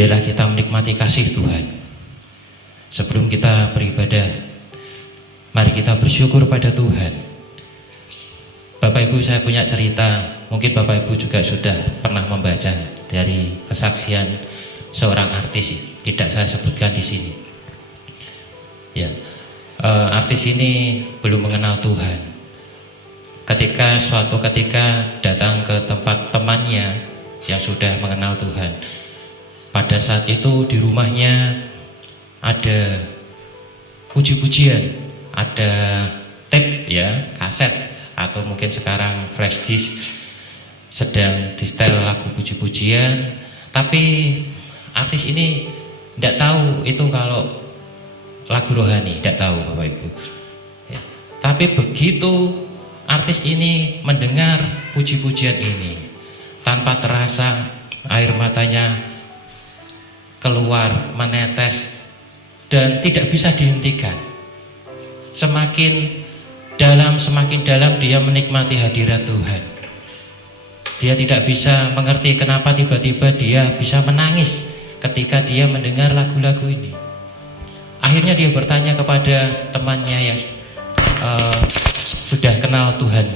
biarlah kita menikmati kasih Tuhan. Sebelum kita beribadah, mari kita bersyukur pada Tuhan. Bapak Ibu, saya punya cerita. Mungkin Bapak Ibu juga sudah pernah membaca dari kesaksian seorang artis. Tidak saya sebutkan di sini. Ya, artis ini belum mengenal Tuhan. Suatu ketika datang ke tempat temannya yang sudah mengenal Tuhan. Pada saat itu di rumahnya ada puji-pujian, ada tape ya, kaset atau mungkin sekarang flash disk, sedang di setel lagu puji-pujian. Tapi artis ini tidak tahu itu kalau lagu rohani, tidak tahu Bapak Ibu ya. Tapi begitu artis ini mendengar puji-pujian ini, tanpa terasa air matanya keluar, menetes, dan tidak bisa dihentikan. Semakin dalam dia menikmati hadirat Tuhan. Dia tidak bisa mengerti kenapa tiba-tiba dia bisa menangis ketika dia mendengar lagu-lagu ini. Akhirnya dia bertanya kepada temannya yang sudah kenal Tuhan,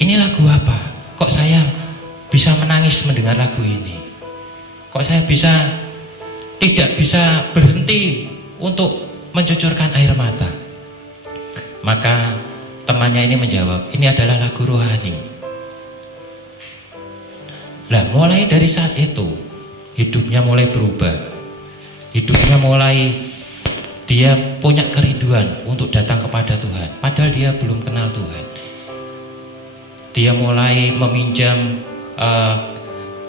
ini lagu apa? Kok saya bisa menangis mendengar lagu ini? Kok saya tidak bisa berhenti untuk mencucurkan air mata? Maka temannya ini menjawab, ini adalah lagu rohani. Lah, mulai dari saat itu hidupnya mulai berubah. Hidupnya mulai, dia punya kerinduan untuk datang kepada Tuhan. Padahal dia belum kenal Tuhan. Dia mulai meminjam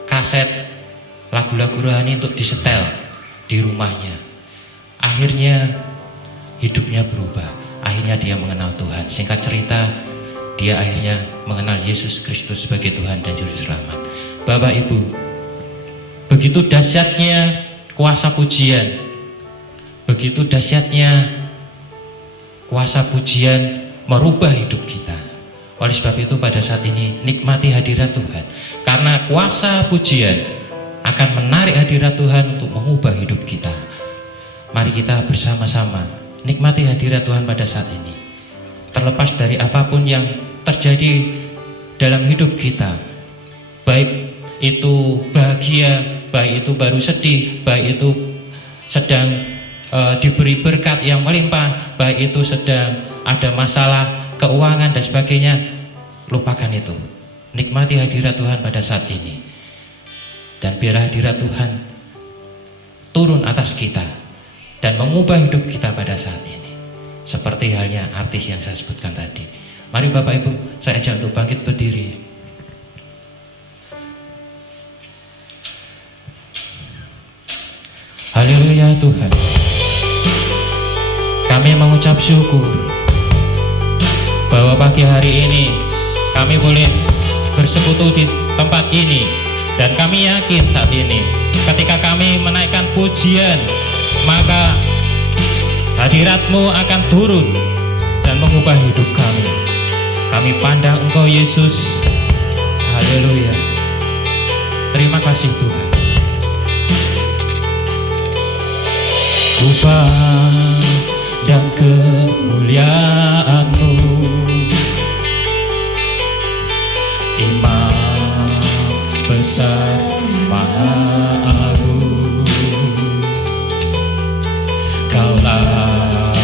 kaset lagu-lagu rohani untuk disetel di rumahnya. Akhirnya hidupnya berubah. Akhirnya dia mengenal Tuhan. Singkat cerita, dia akhirnya mengenal Yesus Kristus sebagai Tuhan dan Juru Selamat. Bapak Ibu, begitu dahsyatnya kuasa pujian. Begitu dahsyatnya kuasa pujian merubah hidup kita. Oleh sebab itu pada saat ini nikmati hadirat Tuhan. Karena kuasa pujian akan menarik hadirat Tuhan untuk mengubah hidup kita. Mari kita bersama-sama nikmati hadirat Tuhan pada saat ini. Terlepas dari apapun yang terjadi dalam hidup kita, baik itu bahagia, baik itu baru sedih, baik itu sedang diberi berkat yang melimpah, baik itu sedang ada masalah keuangan dan sebagainya, lupakan itu. Nikmati hadirat Tuhan pada saat ini. Dan biarlah hadirat Tuhan turun atas kita dan mengubah hidup kita pada saat ini. Seperti halnya artis yang saya sebutkan tadi. Mari Bapak Ibu, saya ajak untuk bangkit berdiri. Haleluya Tuhan. Kami mengucap syukur bahwa pagi hari ini kami boleh bersekutu di tempat ini. Dan kami yakin saat ini ketika kami menaikkan pujian, maka hadirat-Mu akan turun dan mengubah hidup kami. Kami pandang Engkau Yesus. Haleluya. Terima kasih Tuhan. Dan kemuliaan-Mu, Imam besar Maha Agung. Kaulah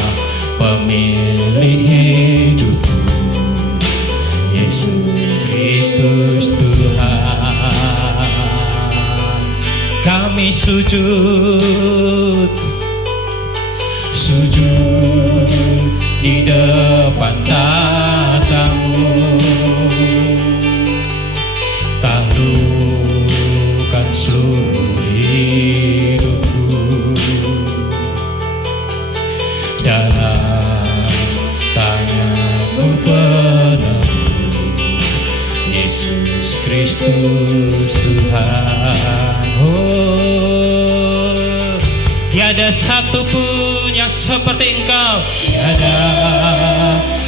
pemilik hidupku, Yesus Kristus Tuhan. Kami sujud di depan tatamu, taklukkan seluruh hidupku dalam tangan-Mu penebus, Yesus Kristus Tuhan. Oh, tiada satupun yang seperti Engkau, tiada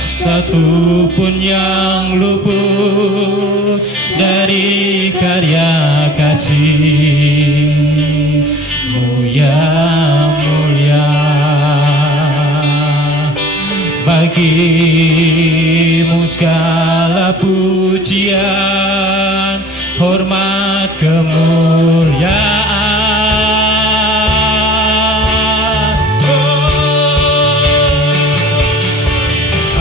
satupun yang luput dari karya kasih. yang mulia. Bagimu segala pujian, hormat, kemuliaan.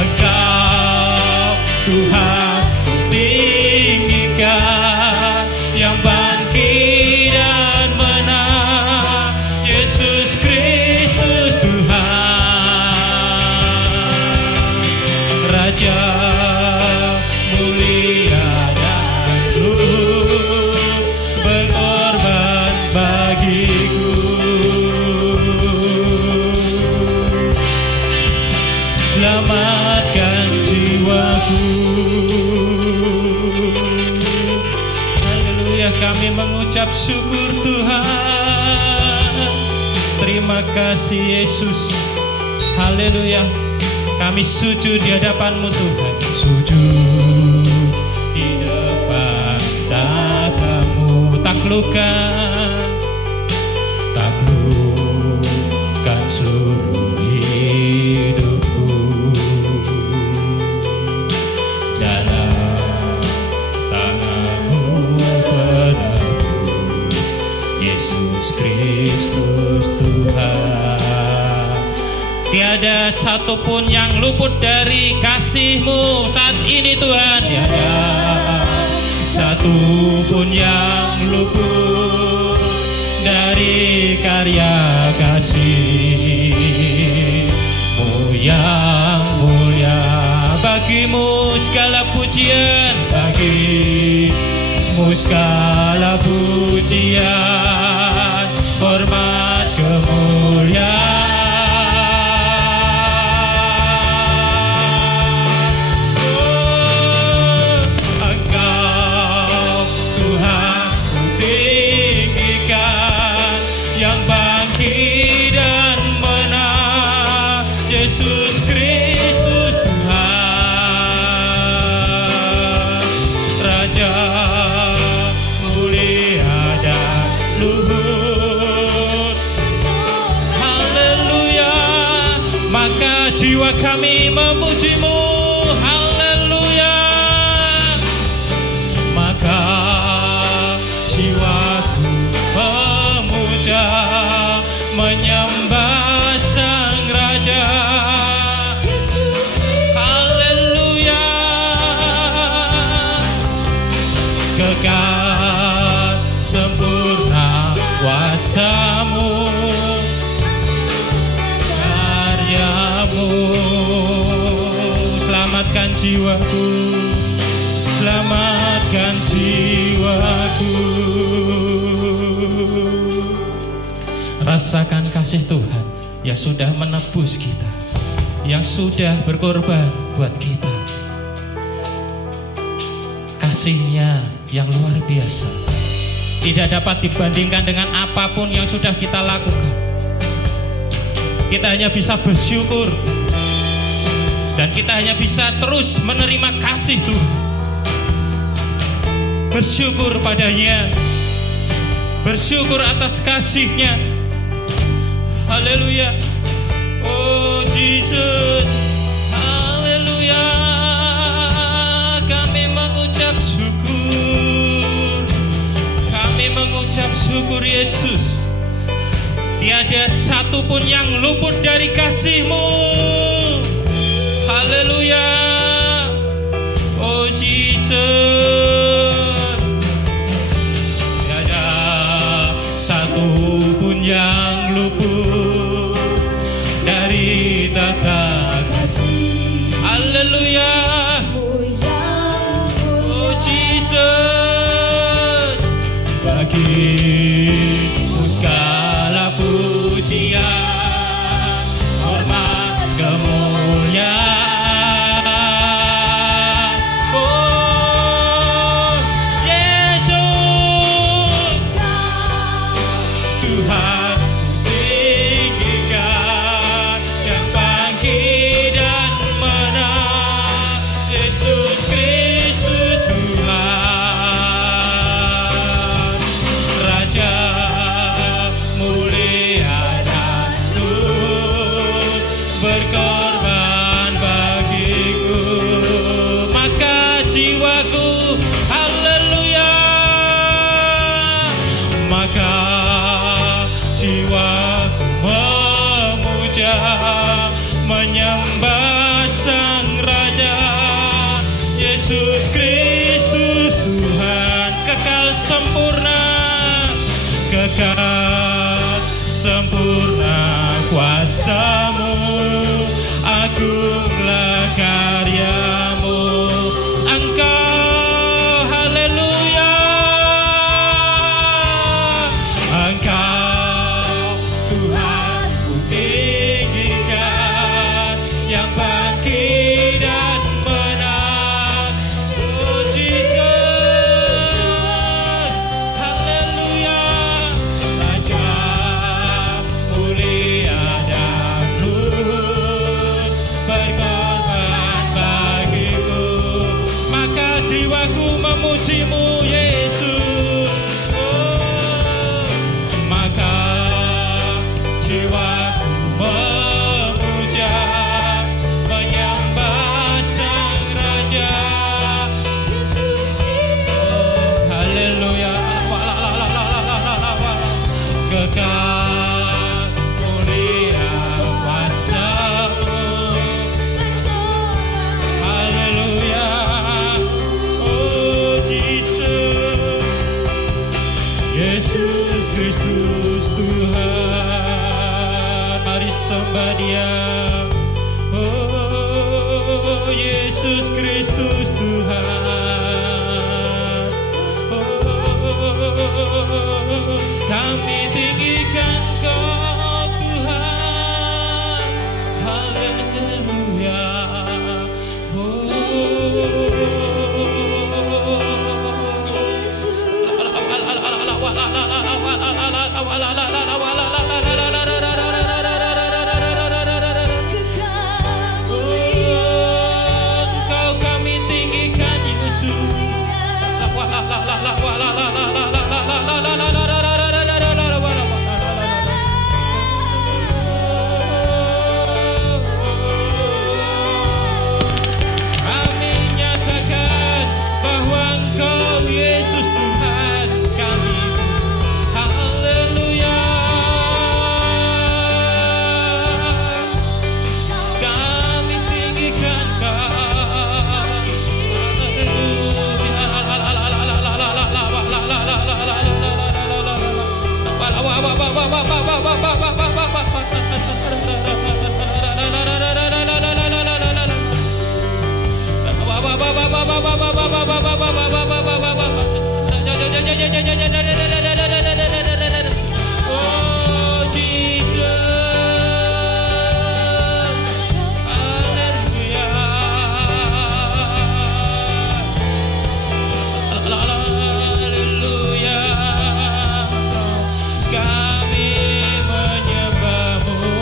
Engkau Tuhan tinggikan, yang bangkit dan menang, Yesus Kristus Tuhan, Raja mulia dan luhur, berkorban bagiku. Selamatkan jiwaku. Haleluya, kami mengucap syukur Tuhan. Terima kasih Yesus. Haleluya, kami sujud di hadapan-Mu Tuhan. Sujud di depan tatamu. Taklukkan seluruh hidupku. Dalam tangan-Mu penebus, Yesus Kristus Tuhan. Tiada satupun yang luput dari kasih-Mu saat ini Tuhan. Tiada satupun yang luput dari karya kasih-Mu yang mulia. Bagimu segala pujian, bagimu segala pujian, hormat, kemuliaan. Yesus Kristus Tuhan, Raja mulia dan luhur. Haleluya, maka jiwa kami memuji-Mu. Haleluya, maka jiwaku memuja, menyembah Sang Raja. Kekal sempurna kuasa-Mu, karya-Mu. Selamatkan jiwaku, selamatkan jiwaku. Rasakan kasih Tuhan yang sudah menebus kita, yang sudah berkorban buat kita. Kasih-Nya yang luar biasa, tidak dapat dibandingkan dengan apapun yang sudah kita lakukan. Kita hanya bisa bersyukur, dan kita hanya bisa terus menerima kasih Tuhan. Bersyukur padanya, bersyukur atas kasih-Nya. Haleluya, oh Jesus, haleluya. Kami mengucap syukur, kami mengucap syukur Yesus. Tiada satupun yang luput dari kasih-Mu. Haleluya, oh Jesus. Tiada satupun yang luput dari tata kasih. Haleluya, oh Jesus. Bagimu segala pujian, hormat, kemuliaan. Oh Yesus, Tuhan tinggikan, yang bangkit dan menang, Yesus Kristus Tuhan, Raja mulia menyembah Sang Raja. Yesus Kristus Tuhan kekal sempurna, kekal sempurna kuasa-Mu, agunglah karya-Mu. Engkau, haleluya, Engkau Tuhan ku tinggikan, yang bangkit dan menang. Oh Jesus, haleluya, Raja mulia dan luhur, berkorban bagiku, maka jiwaku memuji-Mu Yesus. Oh, maka jiwaku memuja, menyembah Sang Raja. Oh, haleluya, kekal mulia kuasa-Mu. Haleluya, oh Jesus, Yesus Kristus Tuhan, mari sembah Dia. Oh Yesus Kristus Tuhan, oh kami tinggikan Kau Tuhan. Haleluya, Engkau kami tinggikan Yesus. Kami nyatakan bahwa Engkau Yesus Tuhan kami. Haleluya, kami tinggikan Kau. Oh Jesus, haleluya, haleluya, kami menyembah-Mu.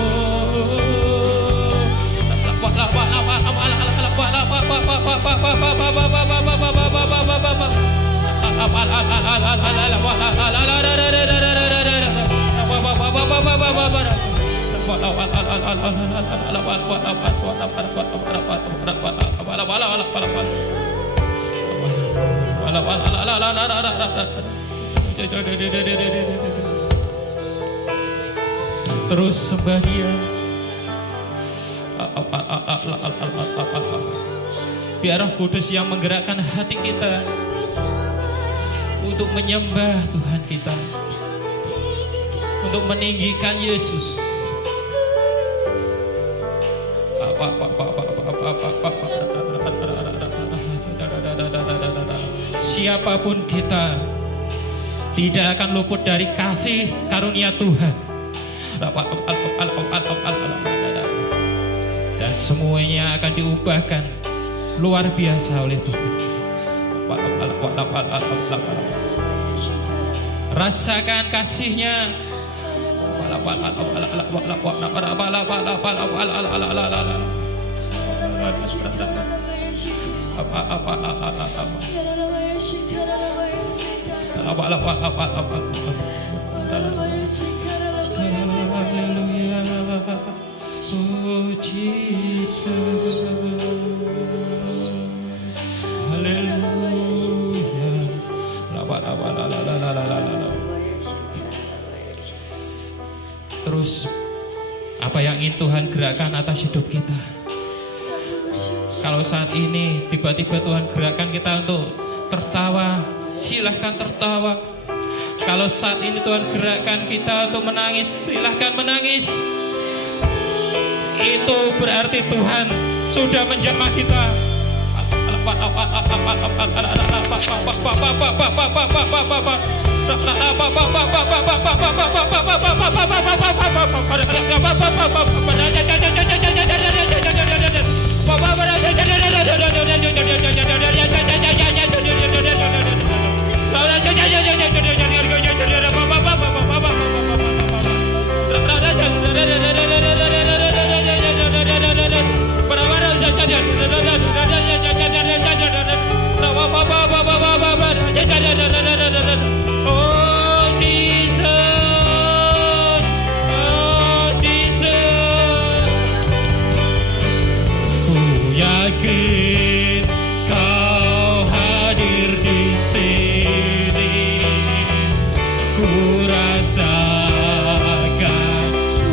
Terus sembah Dia. Biar Roh Kudus yang menggerakkan hati kita untuk menyembah Tuhan kita, untuk meninggikan Yesus. Siapapun kita tidak akan luput dari kasih karunia Tuhan, dan semuanya akan diubahkan luar biasa oleh Tuhan. Rasakan kasih-Nya. Oh Jesus, haleluya. Terus apa yang ingin Tuhan gerakkan atas hidup kita. Kalau saat ini tiba-tiba Tuhan gerakkan kita untuk tertawa, silahkan tertawa. Kalau saat ini Tuhan gerakkan kita untuk menangis, silahkan menangis. Itu berarti Tuhan sudah menjamah kita. Oh Jesus, oh Jesus, ku yakin Kau hadir di sini, ku rasakan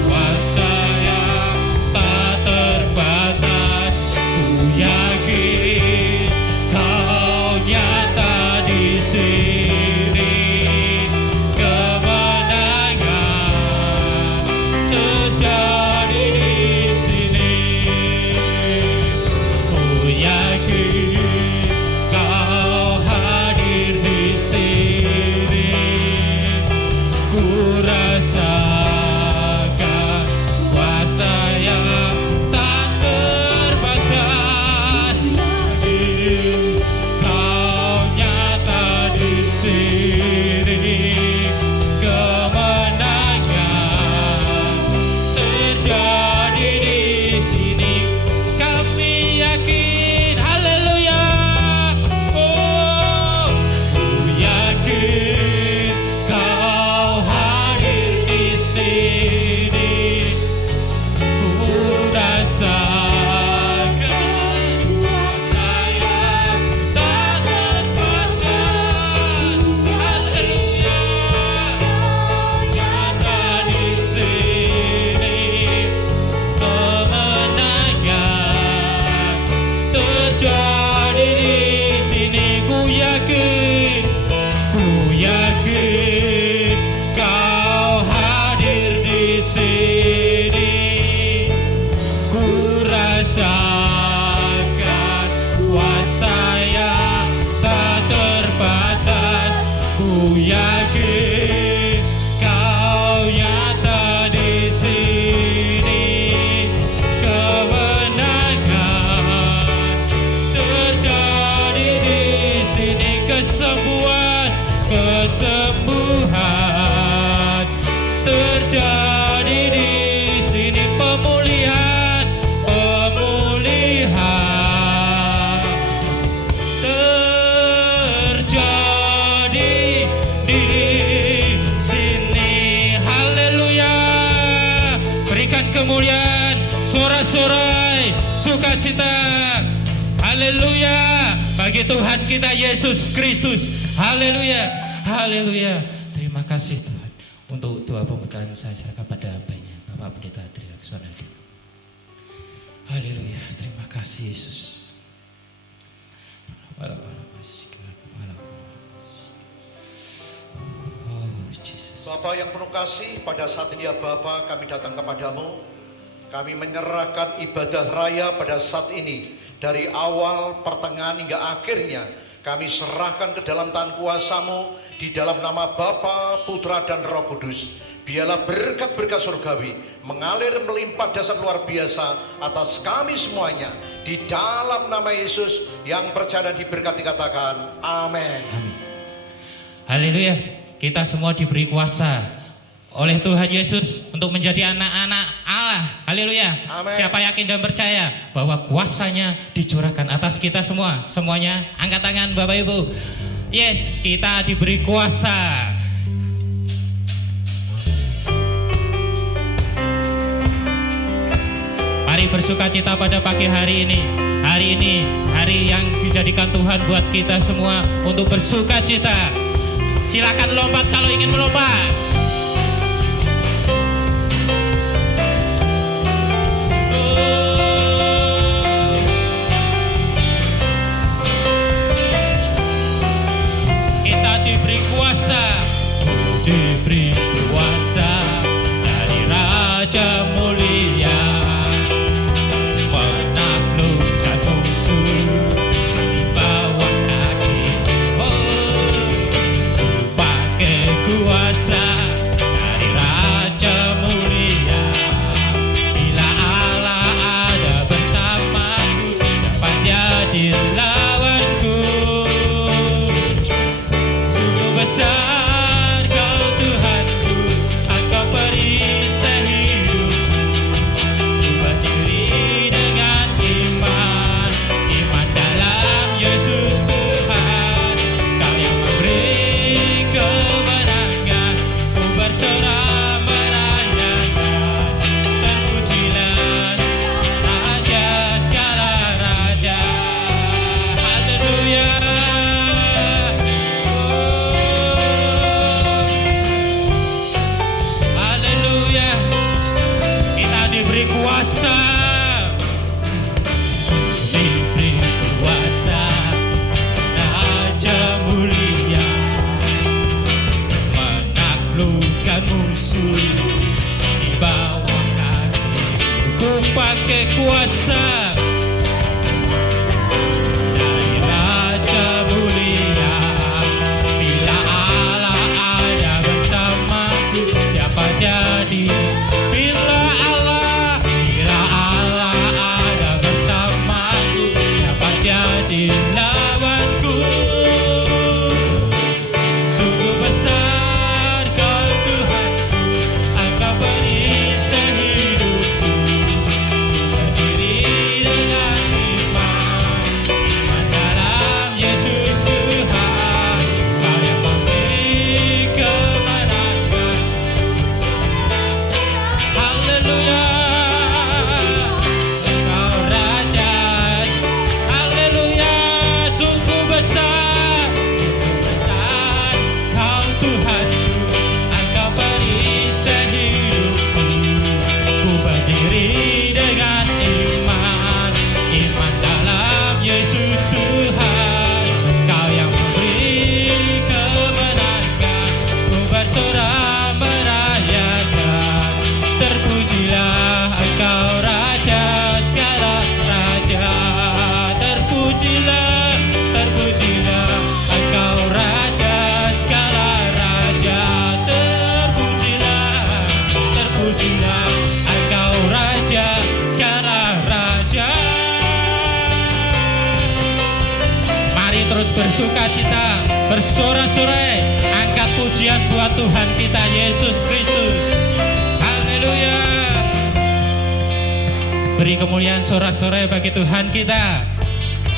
kuasa yang tak terbatas, ku yakin Kau nyata di sini, kemenangan terjadi di sini. Ku yakin Kau hadir di sini, ku rasakan kuasa yang tak terbatas. Kau nyata di sini, kemenangan terjadi di sini. Kami yakin, haleluya. Oh, ku yakin Kau hadir di sini, ku rasakan kuasa yang tak terbatas. Haleluya, nyata di sini, kemenangan terjadi di sini. Ku yakin Kau hadir di sini, ku rasakan kuasa yang tak terbatas. Ku yakin Kau nyata di sini, kemenangan terjadi di sini. Kesembuhan terjadi di sini, pemulihan terjadi di sini. Haleluya. Berikan kemuliaan, sorak-sorai sukacita. Haleluya bagi Tuhan kita Yesus Kristus. Haleluya, haleluya. Terima kasih Tuhan untuk doa pembukaan saya serahkan pada hamba-Nya Bapak Pendeta Triaksono. Haleluya, terima kasih Yesus. Oh Jesus. Bapa yang penuh kasih, pada saat ini ya Bapa, kami datang kepadamu. Kami menyerahkan ibadah raya pada saat ini, dari awal, pertengahan hingga akhirnya. Kami serahkan ke dalam tangan kuasa-Mu, di dalam nama Bapa, Putra dan Roh Kudus. Biarlah berkat-berkat surgawi mengalir melimpah dasar luar biasa atas kami semuanya. Di dalam nama Yesus yang percaya diberkati, katakan amin. Haleluya. Kita semua diberi kuasa oleh Tuhan Yesus untuk menjadi anak-anak Allah. Haleluya. Amin. Siapa yakin dan percaya bahwa kuasanya dicurahkan atas kita semua? Semuanya angkat tangan Bapak Ibu. Yes, kita diberi kuasa. Mari bersukacita pada pagi hari ini. Hari ini hari yang dijadikan Tuhan buat kita semua untuk bersukacita. Silakan lompat kalau ingin melompat. Raja mulia, menaklukkan musuh di bawah kaki. Pakai kuasa dari Raja mulia. Bila Allah ada bersamaku, siapa jadi lawanku? Sungguh besar Kau Tuhanku, Engkau perisai hidupku. Ku berdiri dengan iman, iman dalam Yesus Tuhan. Kau yang memberi kemenangan, ku bersorak merayakan. Terpujilah Raja segala raja. Haleluya. Haleluya. Kita diberi kuasa, diberi kuasa. Raja mulia, menaklukkan musuh di bawah kaki. Ku pakai kuasa dari Raja mulia. Bila Allah ada bersamaku, siapa jadi? Bila Allah ada bersamaku, siapa jadi lawanku? Sungguh besar Kau Tuhanku, Engkau perisai hidupku. Berdiri dengan iman, iman dalam Yesus Tuhan. Kau yang memberi kemenangan. Haleluya. Kau Raja. Haleluya. Sungguh besar Kau Tuhanku, Engkau perisai hidupku. Ku berdiri dengan iman, iman dalam Yesus Tuhan. Kau yang memberi kemenangan, ku bersorak merayakan. Terpujilah Engkau Raja segala raja. Terpujilah, terpujilah Engkau Raja segala raja. Terpujilah, terpujilah Engkau Raja segala raja. Mari terus bersukacita, bersorak-sorai, angkat pujian buat Tuhan kita Yesus Kristus. Haleluya. Beri kemuliaan sorak-sorai bagi Tuhan kita.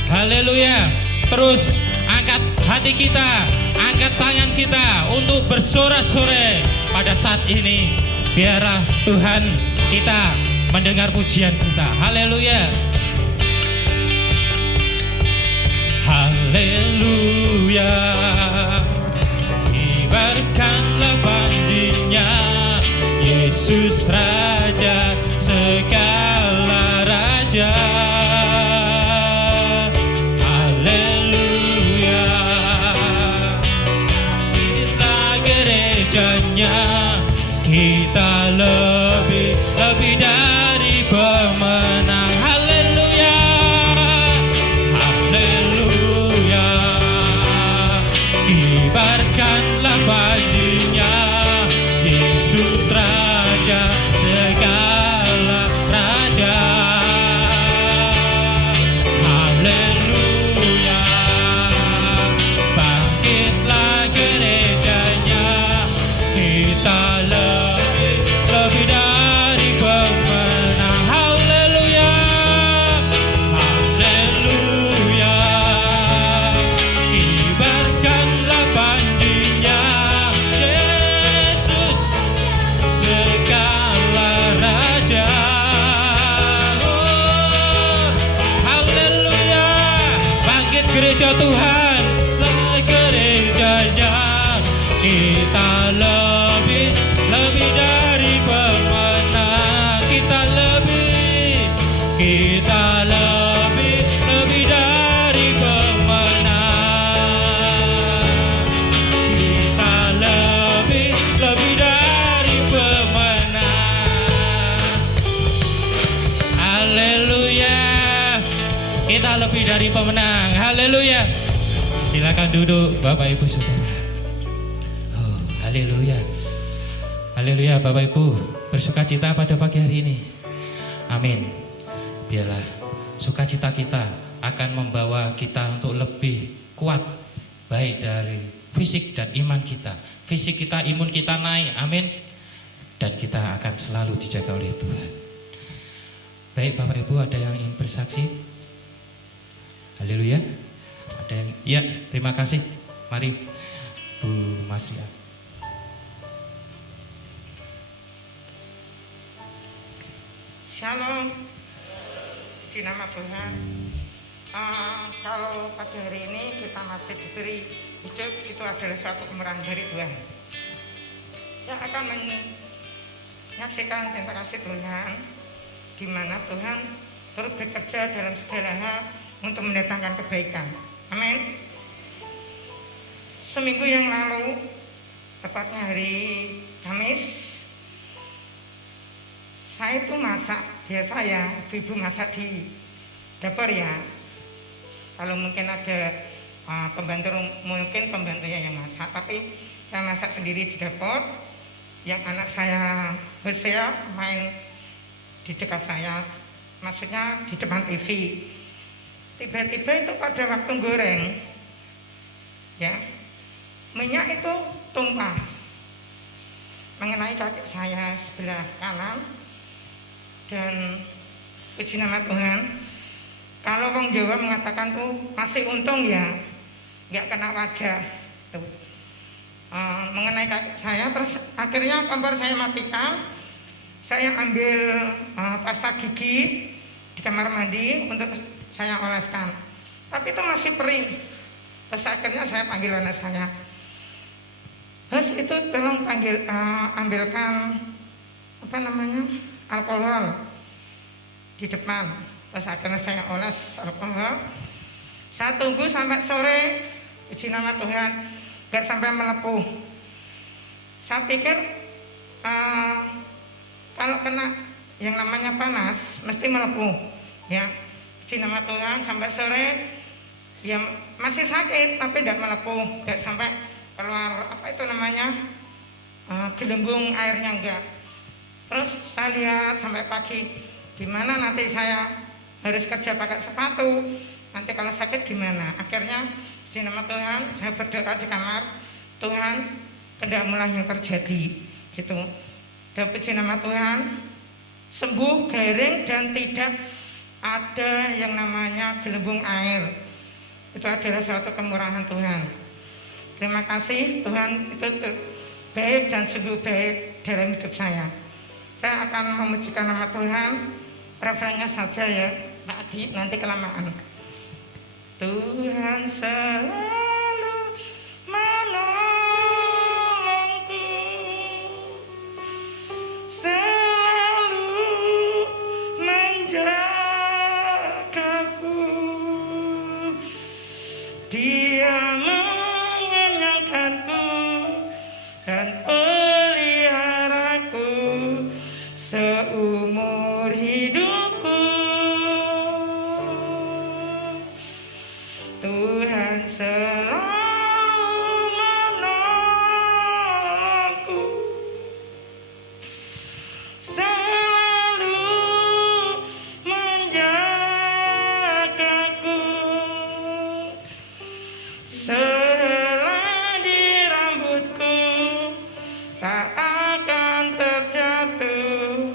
Haleluya. Terus angkat hati kita, angkat tangan kita untuk bersorak-sorai pada saat ini. Biarlah Tuhan kita mendengar pujian kita. Haleluya. Haleluya. Kibarkanlah panjinya, Yesus Raja segala raja. Haleluya. Kita gerejanya, kita lebih dari pemenang. Haleluya. Haleluya. Kibarkanlah panjinya, Yesus Raja segala raja. Haleluya. Bangkitlah gerejanya, kita lebih dari pemenang. Haleluya. Haleluya. Kibarkanlah panjinya, Yesus segala raja. Oh, haleluya. Bangkit gereja Tuhan, lah gerejanya, kita lebih dari pemenang. Kita lebih dari pemenang. Kita lebih dari pemenang. lebih dari pemenang. Haleluya. Silakan duduk Bapak Ibu Saudara. Oh, haleluya. Haleluya Bapak Ibu, bersukacita pada pagi hari ini. Amin. Biarlah sukacita kita akan membawa kita untuk lebih kuat, baik dari fisik dan iman kita. Fisik kita, imun kita naik, amin. Dan kita akan selalu dijaga oleh Tuhan. Baik Bapak Ibu, ada yang ingin bersaksi? Haleluya. Ada yang, ya, terima kasih. Mari Bu Mas Ria. Shalom, puji nama Tuhan. Kalau pada hari ini kita masih diberi hidup, itu adalah suatu kemurahan dari Tuhan. Saya akan menyaksikan tentang kasih Tuhan, di mana Tuhan turut bekerja dalam segala hal untuk mendatangkan kebaikan. Amin. Seminggu yang lalu, tepatnya hari Kamis, saya itu masak, biasa ya, ibu masak di dapur ya. Kalau mungkin ada mungkin pembantunya yang masak, tapi saya masak sendiri di dapur. Yang anak saya Hosea main di dekat saya, maksudnya di depan TV. Tiba-tiba itu pada waktu goreng, ya, minyak itu tumpah mengenai kaki saya sebelah kanan. Dan puji nama Tuhan, kalau orang Jawa mengatakan tuh masih untung ya, nggak kena wajah tuh. Mengenai kaki saya, terus akhirnya kompor saya matikan. Saya ambil pasta gigi di kamar mandi untuk saya oleskan, tapi itu masih perih. Terus akhirnya saya panggil anak saya, Bos, itu tolong ambilkan alkohol di depan. Terus akhirnya saya oles alkohol. Saya tunggu sampai sore, puji nama Tuhan, gak sampai melepuh. Saya pikir kalau kena yang namanya panas mesti melepuh, ya. Puji nama Tuhan, sampai sore ya masih sakit tapi tidak melepuh, gak sampai keluar gelembung airnya, enggak. Terus saya lihat sampai pagi, gimana nanti saya harus kerja pakai sepatu, nanti kalau sakit gimana. Akhirnya puji nama Tuhan, saya berdoa di kamar, Tuhan kehendakmu yang terjadi gitu. Dan puji nama Tuhan, sembuh, garing, dan tidak ada yang namanya gelembung air. Itu adalah suatu kemurahan Tuhan. Terima kasih, Tuhan itu baik dan sungguh baik dalam hidup saya. Saya akan memujikan nama Tuhan, refrennya saja ya Pak Adi, nanti kelamaan. Tuhan selalu menolongku, selalu menjagaku. Dia mengenyangkanku dan peliharaku seumur hidupku. Tuhan selalu menolongku, selalu menjagaku. Selai di rambutku tak akan terjatuh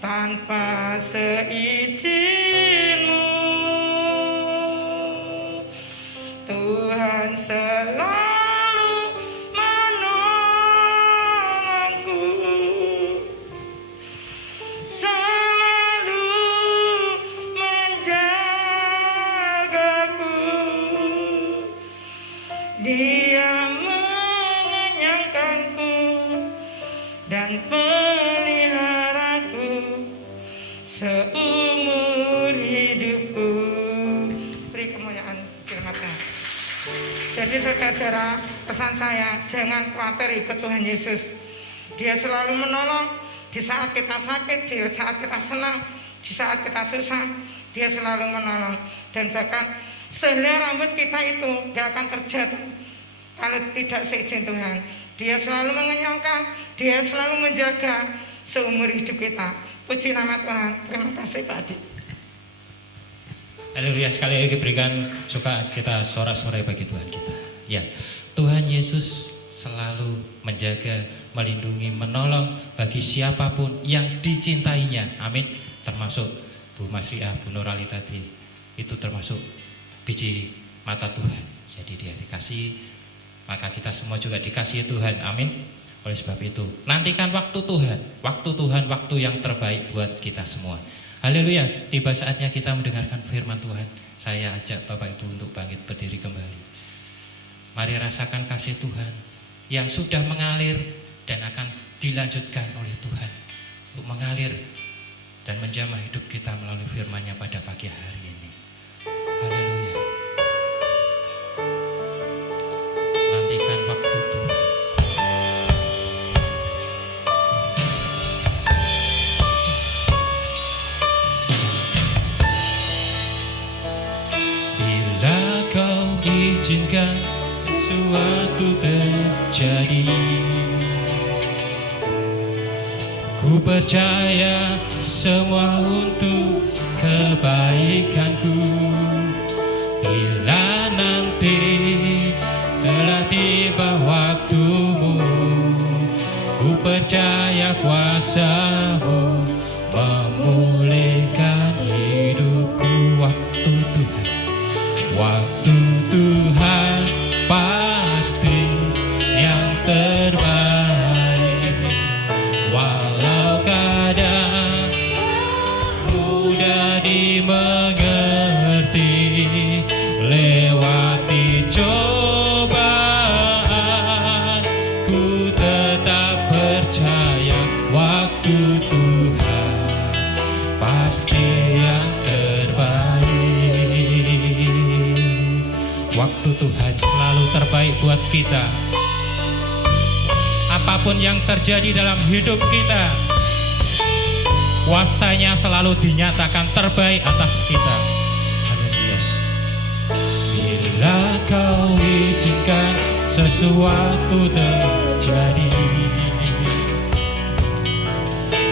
tanpa seizinmu. Tuhan selalu menolongku, selalu menjagaku. Dia mengenyangkanku dan peliharaku seumur hidupku. Beri kemuliaan firman Tuhan. Jadi saudara, pesan saya, jangan khawatir ikut Tuhan Yesus. Dia selalu menolong di saat kita sakit, di saat kita senang, Di saat kita susah, dia selalu menolong. Dan bahkan sehelai rambut kita itu gak akan terjatuh kalau tidak seizin Tuhan. Dia selalu mengenyangkan, dia selalu menjaga seumur hidup kita. Puji nama Tuhan. Terima kasih Pak Adi. Haleluya, sekali lagi berikan sukacita sorak-sorai bagi Tuhan kita. Ya, Tuhan Yesus selalu menjaga, melindungi, menolong bagi siapapun yang dicintainya. Amin. Termasuk Bu Masriah, Bu Nurali tadi, itu termasuk biji mata Tuhan. Jadi dia dikasih, maka kita semua juga dikasih Tuhan. Amin. Oleh sebab itu, nantikan waktu Tuhan, waktu yang terbaik buat kita semua. Haleluya, tiba saatnya kita mendengarkan firman Tuhan. Saya ajak Bapak Ibu untuk bangkit berdiri kembali. Mari rasakan kasih Tuhan yang sudah mengalir dan akan dilanjutkan oleh Tuhan untuk mengalir dan menjamah hidup kita melalui firman-Nya pada pagi hari ini. Haleluya. Nantikan waktu Tuhan. Bila kau izinkan sesuatu terjadi, ku percaya semua untuk kebaikanku. Bila nanti telah tiba waktumu, ku percaya kuasa-Mu memulihkan hidupku. Waktu Tuhan, waktu Tuhan pasti yang terbaik. Walau kadang mudah dimengerti, lewati cobaan, ku tetap percaya waktu Tuhan pasti yang terbaik. Waktu Tuhan selalu terbaik buat kita. Apapun yang terjadi dalam hidup kita, kuasanya selalu dinyatakan terbaik atas kita. Haleluya. Bila kau izinkan sesuatu terjadi,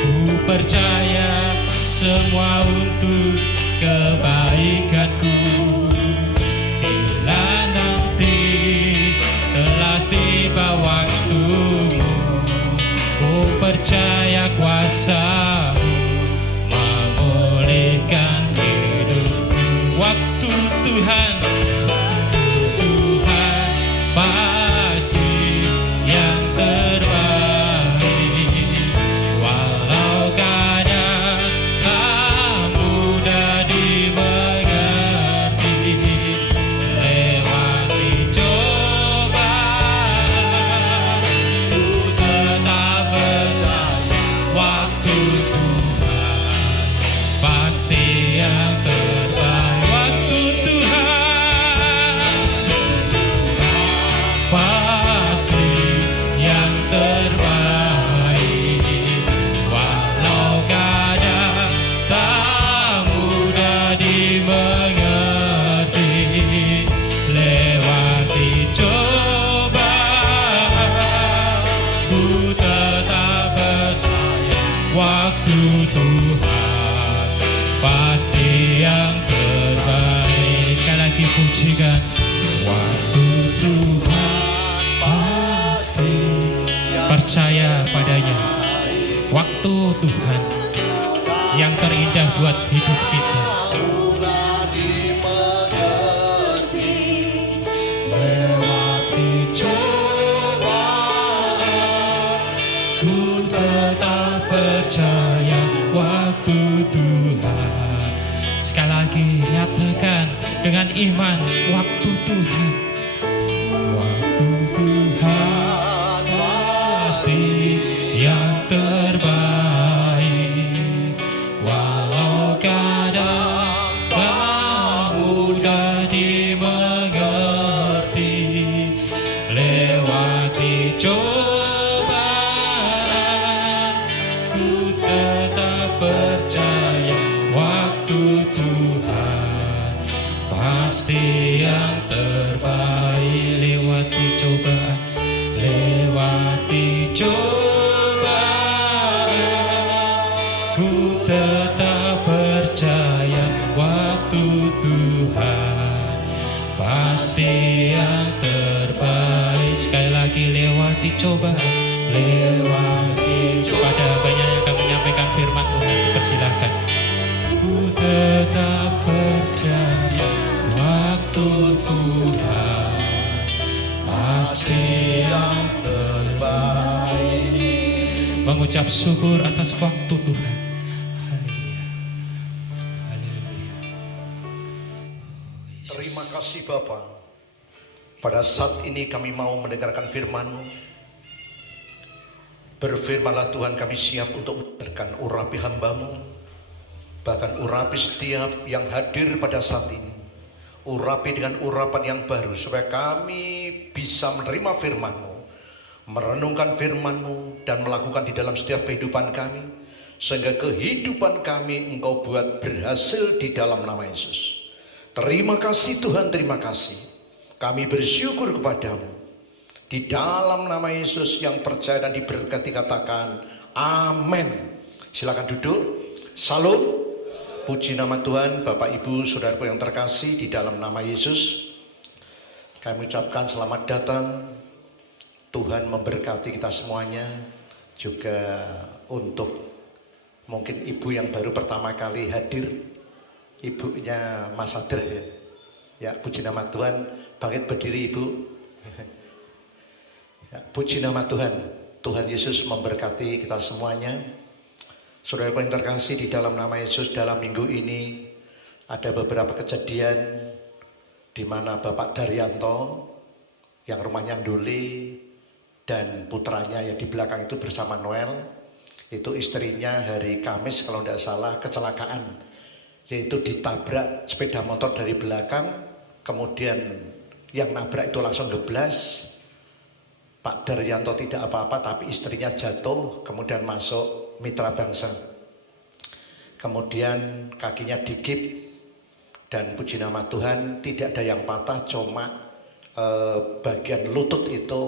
ku percaya semua untuk kebaikanku. Bila nanti telah tiba waktumu, ku percaya kuasa-Mu memulihkan hidupku. Waktu Tuhan, Tuhan pasti yang terbaik. Walau kadang tak mudah dimengerti, lewati cobaan, ku tetap percaya waktu Tuhan pasti yang terbaik. Waktu Tuhan pasti yang terbaik. Walau kadang tak mudah dimengerti, lewati cobaan, ku tetap percaya waktu Tuhan pasti yang terbaik. Sekali lagi pujikan. Waktu Tuhan pasti, percaya padanya. Waktu Tuhan yang terindah buat hidup kita. Lewati cobaan, ku tetap percaya waktu Tuhan. Sekali lagi nyatakan dengan iman, waktu Tuhan, waktu Tuhan pasti yang terbaik. Walau kadang tak mudah dimengerti, lewati cobaan, ku tetap percaya Ku tetap percaya waktu Tuhan pasti yang terbaik. Sekali lagi lewati cobaan, lewati. Kepada banyak yang akan menyampaikan firman Tuhan, dipersilahkan. Ku tetap percaya waktu Tuhan pasti yang terbaik. Mengucap syukur atas waktu Tuhan. Haleluya. Haleluya. Terima kasih Bapa. Pada saat ini kami mau mendengarkan firman-Mu. Berfirmanlah Tuhan, kami siap untuk mendengarkan urapi hamba-Mu. Bahkan urapi setiap yang hadir pada saat ini. Urapi dengan urapan yang baru supaya kami bisa menerima firman-Mu, merenungkan firman-Mu dan melakukan di dalam setiap kehidupan kami, sehingga kehidupan kami Engkau buat berhasil di dalam nama Yesus. Terima kasih Tuhan, terima kasih. Kami bersyukur kepada-Mu. Di dalam nama Yesus yang percaya dan diberkati katakan amin. Silakan duduk. Salam. Puji nama Tuhan. Bapak Ibu Saudaraku yang terkasih, di dalam nama Yesus kami ucapkan selamat datang. Tuhan memberkati kita semuanya. Juga untuk mungkin ibu yang baru pertama kali hadir, ibunya Mas Adreh ya. Ya, puji nama Tuhan. Bangkit berdiri Ibu. Ya, puji nama Tuhan. Tuhan Yesus memberkati kita semuanya. Saudara yang terkasih, di dalam nama Yesus, dalam minggu ini ada beberapa kejadian di mana Bapak Daryanto yang rumahnya Nduli dan putranya yang di belakang itu bersama Noel, itu istrinya hari Kamis kalau tidak salah kecelakaan, yaitu ditabrak sepeda motor dari belakang, kemudian yang nabrak itu langsung geblas. Pak Daryanto tidak apa-apa, tapi istrinya jatuh, kemudian masuk mitra bangsa. Kemudian kakinya digip dan puji nama Tuhan tidak ada yang patah, cuma bagian lutut itu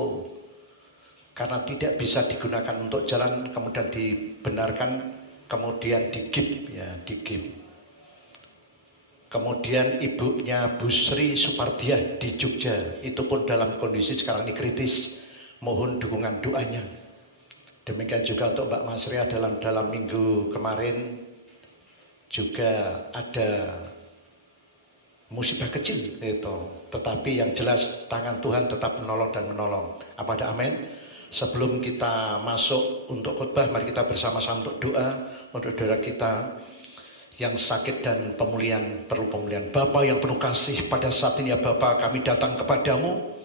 karena tidak bisa digunakan untuk jalan, kemudian dibenarkan, kemudian digip ya, digip. Kemudian ibunya Bu Sri Supardiah di Jogja, itu pun dalam kondisi sekarang ini kritis, mohon dukungan doanya. Demikian juga untuk Mbak Masria dalam minggu kemarin juga ada musibah kecil itu, tetapi yang jelas tangan Tuhan tetap menolong dan menolong. Apa ada amin? Sebelum kita masuk untuk khotbah, mari kita bersama-sama untuk doa untuk saudara kita yang sakit dan pemulihan, perlu pemulihan. Bapa yang penuh kasih, pada saat ini ya Bapa, kami datang kepadamu.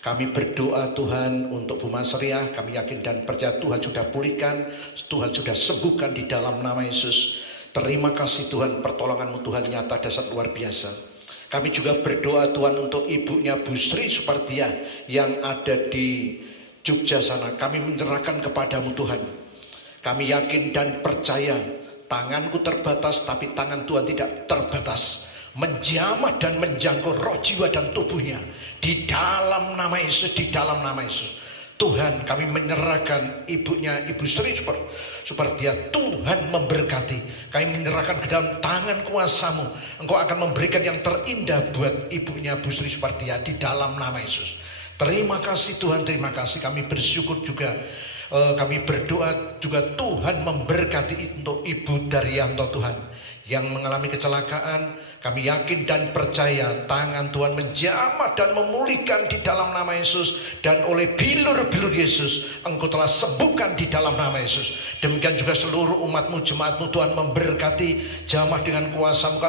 Kami berdoa Tuhan untuk Bu Masriah, kami yakin dan percaya Tuhan sudah pulihkan, Tuhan sudah sembuhkan di dalam nama Yesus. Terima kasih Tuhan, pertolongan-Mu Tuhan nyata dasar luar biasa. Kami juga berdoa Tuhan untuk ibunya Bu Sri Supardiah yang ada di Jogja sana. Kami menyerahkan kepadamu Tuhan. Kami yakin dan percaya, tanganku terbatas tapi tangan Tuhan tidak terbatas, menjamah dan menjangkau roh, jiwa dan tubuhnya di dalam nama Yesus, di dalam nama Yesus. Tuhan, kami menyerahkan ibunya Ibu Sri Supardiah, Tuhan memberkati. Kami menyerahkan ke dalam tangan kuasa-Mu. Engkau akan memberikan yang terindah buat ibunya Bu Sri Supardiah di dalam nama Yesus. Terima kasih Tuhan, terima kasih. Kami bersyukur juga, kami berdoa juga Tuhan memberkati untuk Ibu Daryanto Tuhan yang mengalami kecelakaan. Kami yakin dan percaya tangan Tuhan menjamah dan memulihkan di dalam nama Yesus. Dan oleh bilur-bilur Yesus Engkau telah sembuhkan di dalam nama Yesus. Demikian juga seluruh umat-Mu, jemaat-Mu, Tuhan memberkati, jamah dengan kuasa-Mu.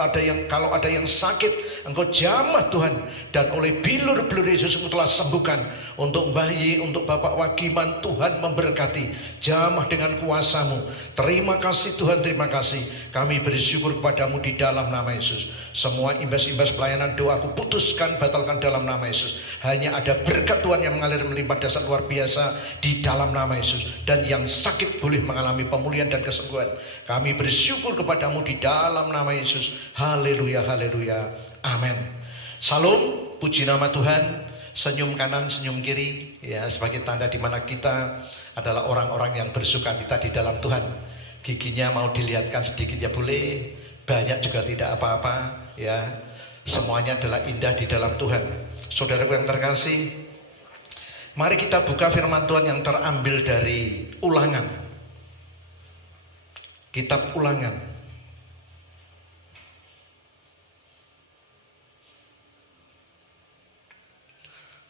Kalau ada yang sakit, Engkau jamah Tuhan. Dan oleh bilur-bilur Yesus Engkau telah sembuhkan. Untuk bayi, untuk Bapak Wagiman, Tuhan memberkati, jamah dengan kuasa-Mu. Terima kasih Tuhan, terima kasih. Kami bersyukur kepadamu di dalam nama Yesus. Semua imbas-imbas pelayanan doa aku putuskan, batalkan dalam nama Yesus. Hanya ada berkat Tuhan yang mengalir melimpah dasar luar biasa di dalam nama Yesus. Dan yang sakit boleh mengalami pemulihan dan kesembuhan. Kami bersyukur kepadamu di dalam nama Yesus. Haleluya, haleluya, amin. Salam, puji nama Tuhan. Senyum kanan, senyum kiri, ya, sebagai tanda di mana kita adalah orang-orang yang bersuka cita di dalam Tuhan. Giginya mau dilihatkan sedikit ya boleh, banyak juga tidak apa-apa ya. Semuanya adalah indah di dalam Tuhan. Saudaraku yang terkasih, mari kita buka firman Tuhan yang terambil dari Ulangan. Kitab Ulangan.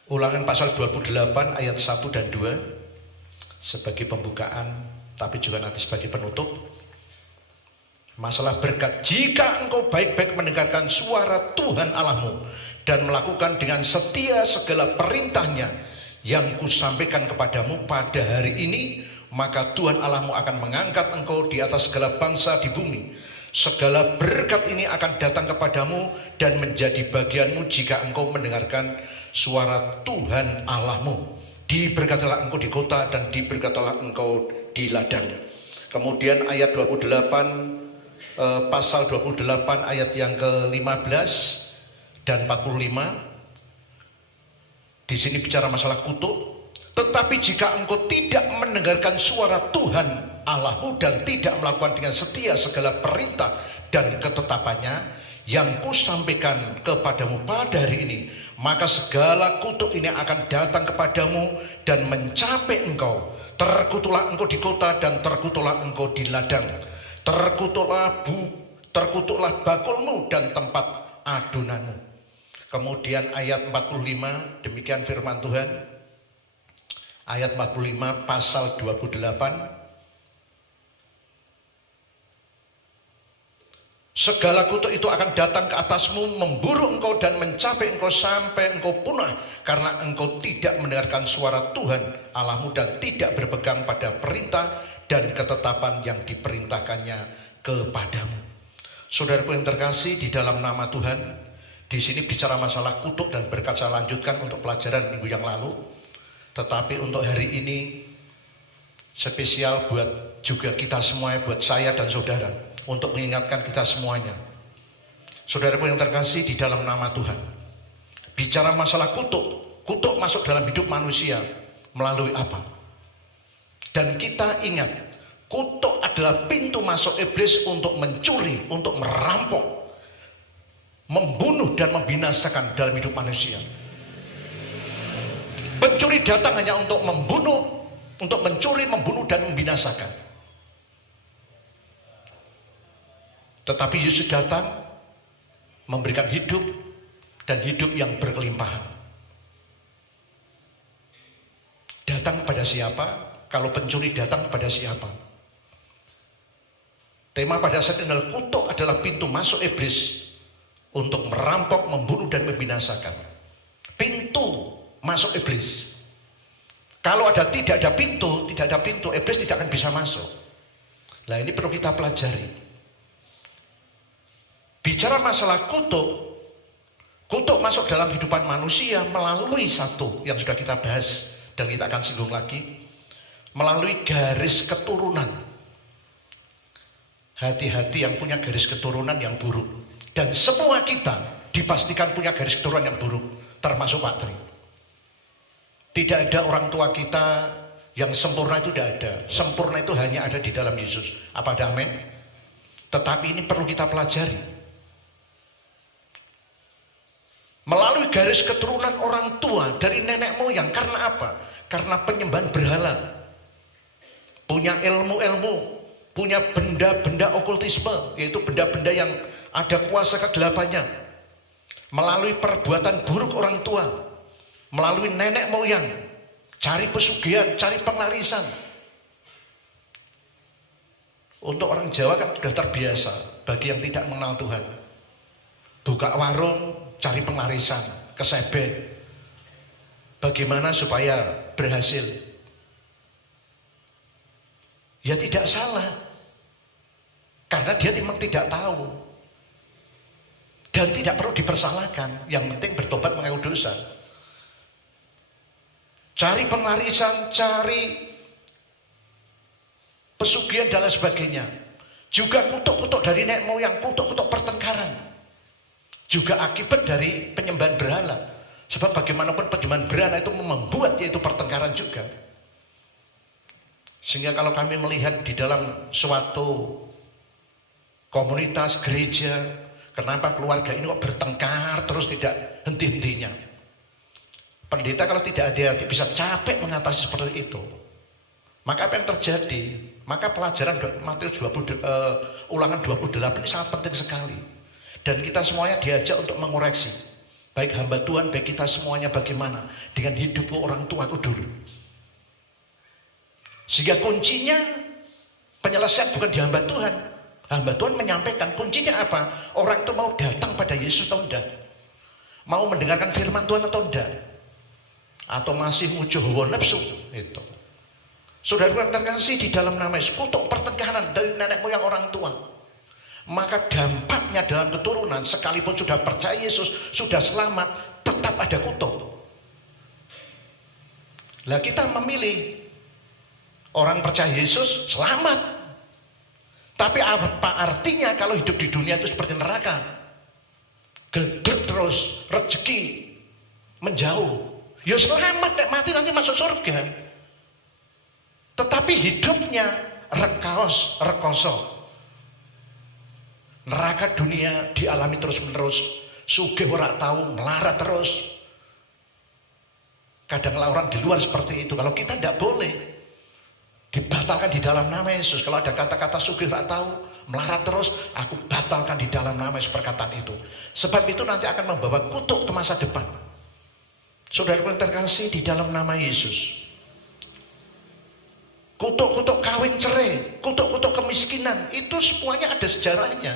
Ulangan pasal 28 ayat 1 dan 2 sebagai pembukaan, tapi juga nanti sebagai penutup. Masalah berkat. Jika engkau baik-baik mendengarkan suara Tuhan Allahmu dan melakukan dengan setia segala perintahnya yang kusampaikan kepadamu pada hari ini, maka Tuhan Allahmu akan mengangkat engkau di atas segala bangsa di bumi. Segala berkat ini akan datang kepadamu dan menjadi bagianmu jika engkau mendengarkan suara Tuhan Allahmu. Diberkatilah engkau di kota dan diberkatilah engkau di ladang. Kemudian ayat 28, pasal 28 ayat yang ke-15 dan 45. Di sini bicara masalah kutuk. Tetapi jika engkau tidak mendengarkan suara Tuhan Allahmu dan tidak melakukan dengan setia segala perintah dan ketetapannya yang kusampaikan kepadamu pada hari ini, maka segala kutuk ini akan datang kepadamu dan mencapai engkau. Terkutuklah engkau di kota dan terkutuklah engkau di ladang. Terkutuklah bakulmu dan tempat adunanmu. Kemudian ayat 45, demikian firman Tuhan. Ayat 45 pasal 28. Segala kutuk itu akan datang ke atasmu, memburu engkau dan mencapai engkau sampai engkau punah, karena engkau tidak mendengarkan suara Tuhan Allahmu dan tidak berpegang pada perintah dan ketetapan yang diperintahkannya kepadamu. Saudaraku yang terkasih di dalam nama Tuhan, di sini bicara masalah kutuk dan berkat. Saya lanjutkan untuk pelajaran minggu yang lalu, tetapi untuk hari ini spesial buat juga kita semuanya, buat saya dan saudara, untuk mengingatkan kita semuanya. Saudaraku yang terkasih di dalam nama Tuhan, bicara masalah kutuk. Kutuk masuk dalam hidup manusia melalui apa? Dan kita ingat, kutuk adalah pintu masuk iblis untuk mencuri, untuk merampok, membunuh dan membinasakan dalam hidup manusia. Pencuri datang hanya untuk membunuh, untuk mencuri, membunuh dan membinasakan. Tetapi Yesus datang memberikan hidup dan hidup yang berkelimpahan. Datang kepada siapa? Kalau pencuri datang kepada siapa? Tema pada saat ini adalah kutuk adalah pintu masuk iblis untuk merampok, membunuh dan membinasakan. Pintu masuk iblis. Kalau tidak ada pintu, iblis tidak akan bisa masuk. Nah, ini perlu kita pelajari. Bicara masalah kutuk, kutuk masuk dalam kehidupan manusia melalui satu yang sudah kita bahas dan kita akan singgung lagi, melalui garis keturunan. Hati-hati yang punya garis keturunan yang buruk. Dan semua kita dipastikan punya garis keturunan yang buruk, termasuk Pak Tri. Tidak ada orang tua kita yang sempurna, itu tidak ada. Sempurna itu hanya ada di dalam Yesus. Apa ada amin? Tetapi ini perlu kita pelajari. Melalui garis keturunan orang tua dari nenek moyang. Karena apa? Karena penyembahan berhala. Punya ilmu-ilmu, punya benda-benda okultisme, yaitu benda-benda yang ada kuasa kegelapannya. Melalui perbuatan buruk orang tua, melalui nenek moyang, cari pesugihan, cari penglarisan. Untuk orang Jawa kan sudah terbiasa, bagi yang tidak mengenal Tuhan. Buka warung, cari penglarisan, kesebet. Bagaimana supaya berhasil? Ya tidak salah, karena dia memang tidak tahu dan tidak perlu dipersalahkan. Yang penting bertobat mengaku dosa. Cari penglarisan, cari pesugihan dan lain sebagainya. Juga kutuk-kutuk dari nenek moyang, kutuk-kutuk pertengkaran. Juga akibat dari penyembahan berhala. Sebab bagaimanapun penyembahan berhala itu membuat yaitu pertengkaran juga. Sehingga kalau kami melihat di dalam suatu komunitas gereja, kenapa keluarga ini kok bertengkar terus tidak henti-hentinya. Pendeta kalau tidak hati-hati bisa capek mengatasi seperti itu. Maka apa yang terjadi? Maka pelajaran Matius 20, ulangan 28 ini sangat penting sekali. Dan kita semuanya diajak untuk mengoreksi. Baik hamba Tuhan, baik kita semuanya bagaimana dengan hidup orang tuaku dulu. Sehingga kuncinya penyelesaian bukan di hamba Tuhan. Hamba Tuhan menyampaikan kuncinya apa? Orang itu mau datang pada Yesus atau enggak? Mau mendengarkan firman Tuhan atau enggak? Atau masih mujuh hawa nafsu? Itu. Saudara yang terkasih di dalam nama Yesus, kutuk pertengkaran dari nenek moyang orang tua. Maka dampaknya dalam keturunan, sekalipun sudah percaya Yesus, sudah selamat, tetap ada kutuk. Lah kita memilih orang percaya Yesus selamat. Tapi apa artinya kalau hidup di dunia itu seperti neraka? Gedek terus, rezeki menjauh. Ya selamat, nek mati nanti masuk surga. Tetapi hidupnya rekoso. Neraka dunia dialami terus menerus. Sugih ora tahu, melarat terus. Kadang orang di luar seperti itu. Kalau kita tidak boleh, dibatalkan di dalam nama Yesus. Kalau ada kata-kata sugih ora tahu, melarat terus, aku batalkan di dalam nama Yesus perkataan itu. Sebab itu nanti akan membawa kutuk ke masa depan. Saudara yang terkasih di dalam nama Yesus. Kutuk-kutuk kawin cerai, kutuk-kutuk kemiskinan, itu semuanya ada sejarahnya.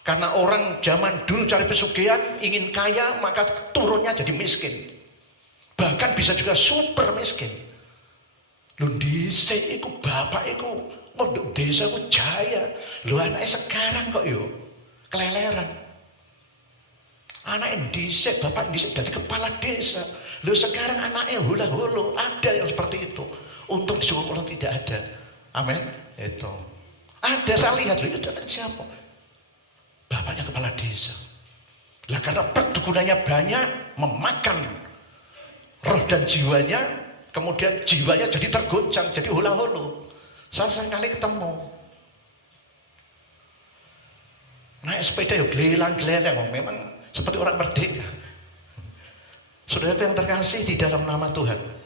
Karena orang zaman dulu cari pesugihan, ingin kaya, maka turunnya jadi miskin. Bahkan bisa juga super miskin. Lu dhisik iku bapak iku pondok desa ku jaya. Lu anake sekarang kok yo keleleran. Anake dhisik, bapak dhisik dadi kepala desa. Lu sekarang anaknya hula-hulu, ada yang seperti itu. Untung di Sukabumi tidak ada. Amin. Itu. Ada, saya lihat itu siapa? Bapaknya kepala desa. Lah karena perdukunannya banyak, memakan roh dan jiwanya, kemudian jiwanya jadi tergoncang, jadi hula-hulu. Saya sering kali ketemu. Naik sepeda yuk gelelang-gelelang, memang seperti orang merdeka. Saudara yang terkasih di dalam nama Tuhan.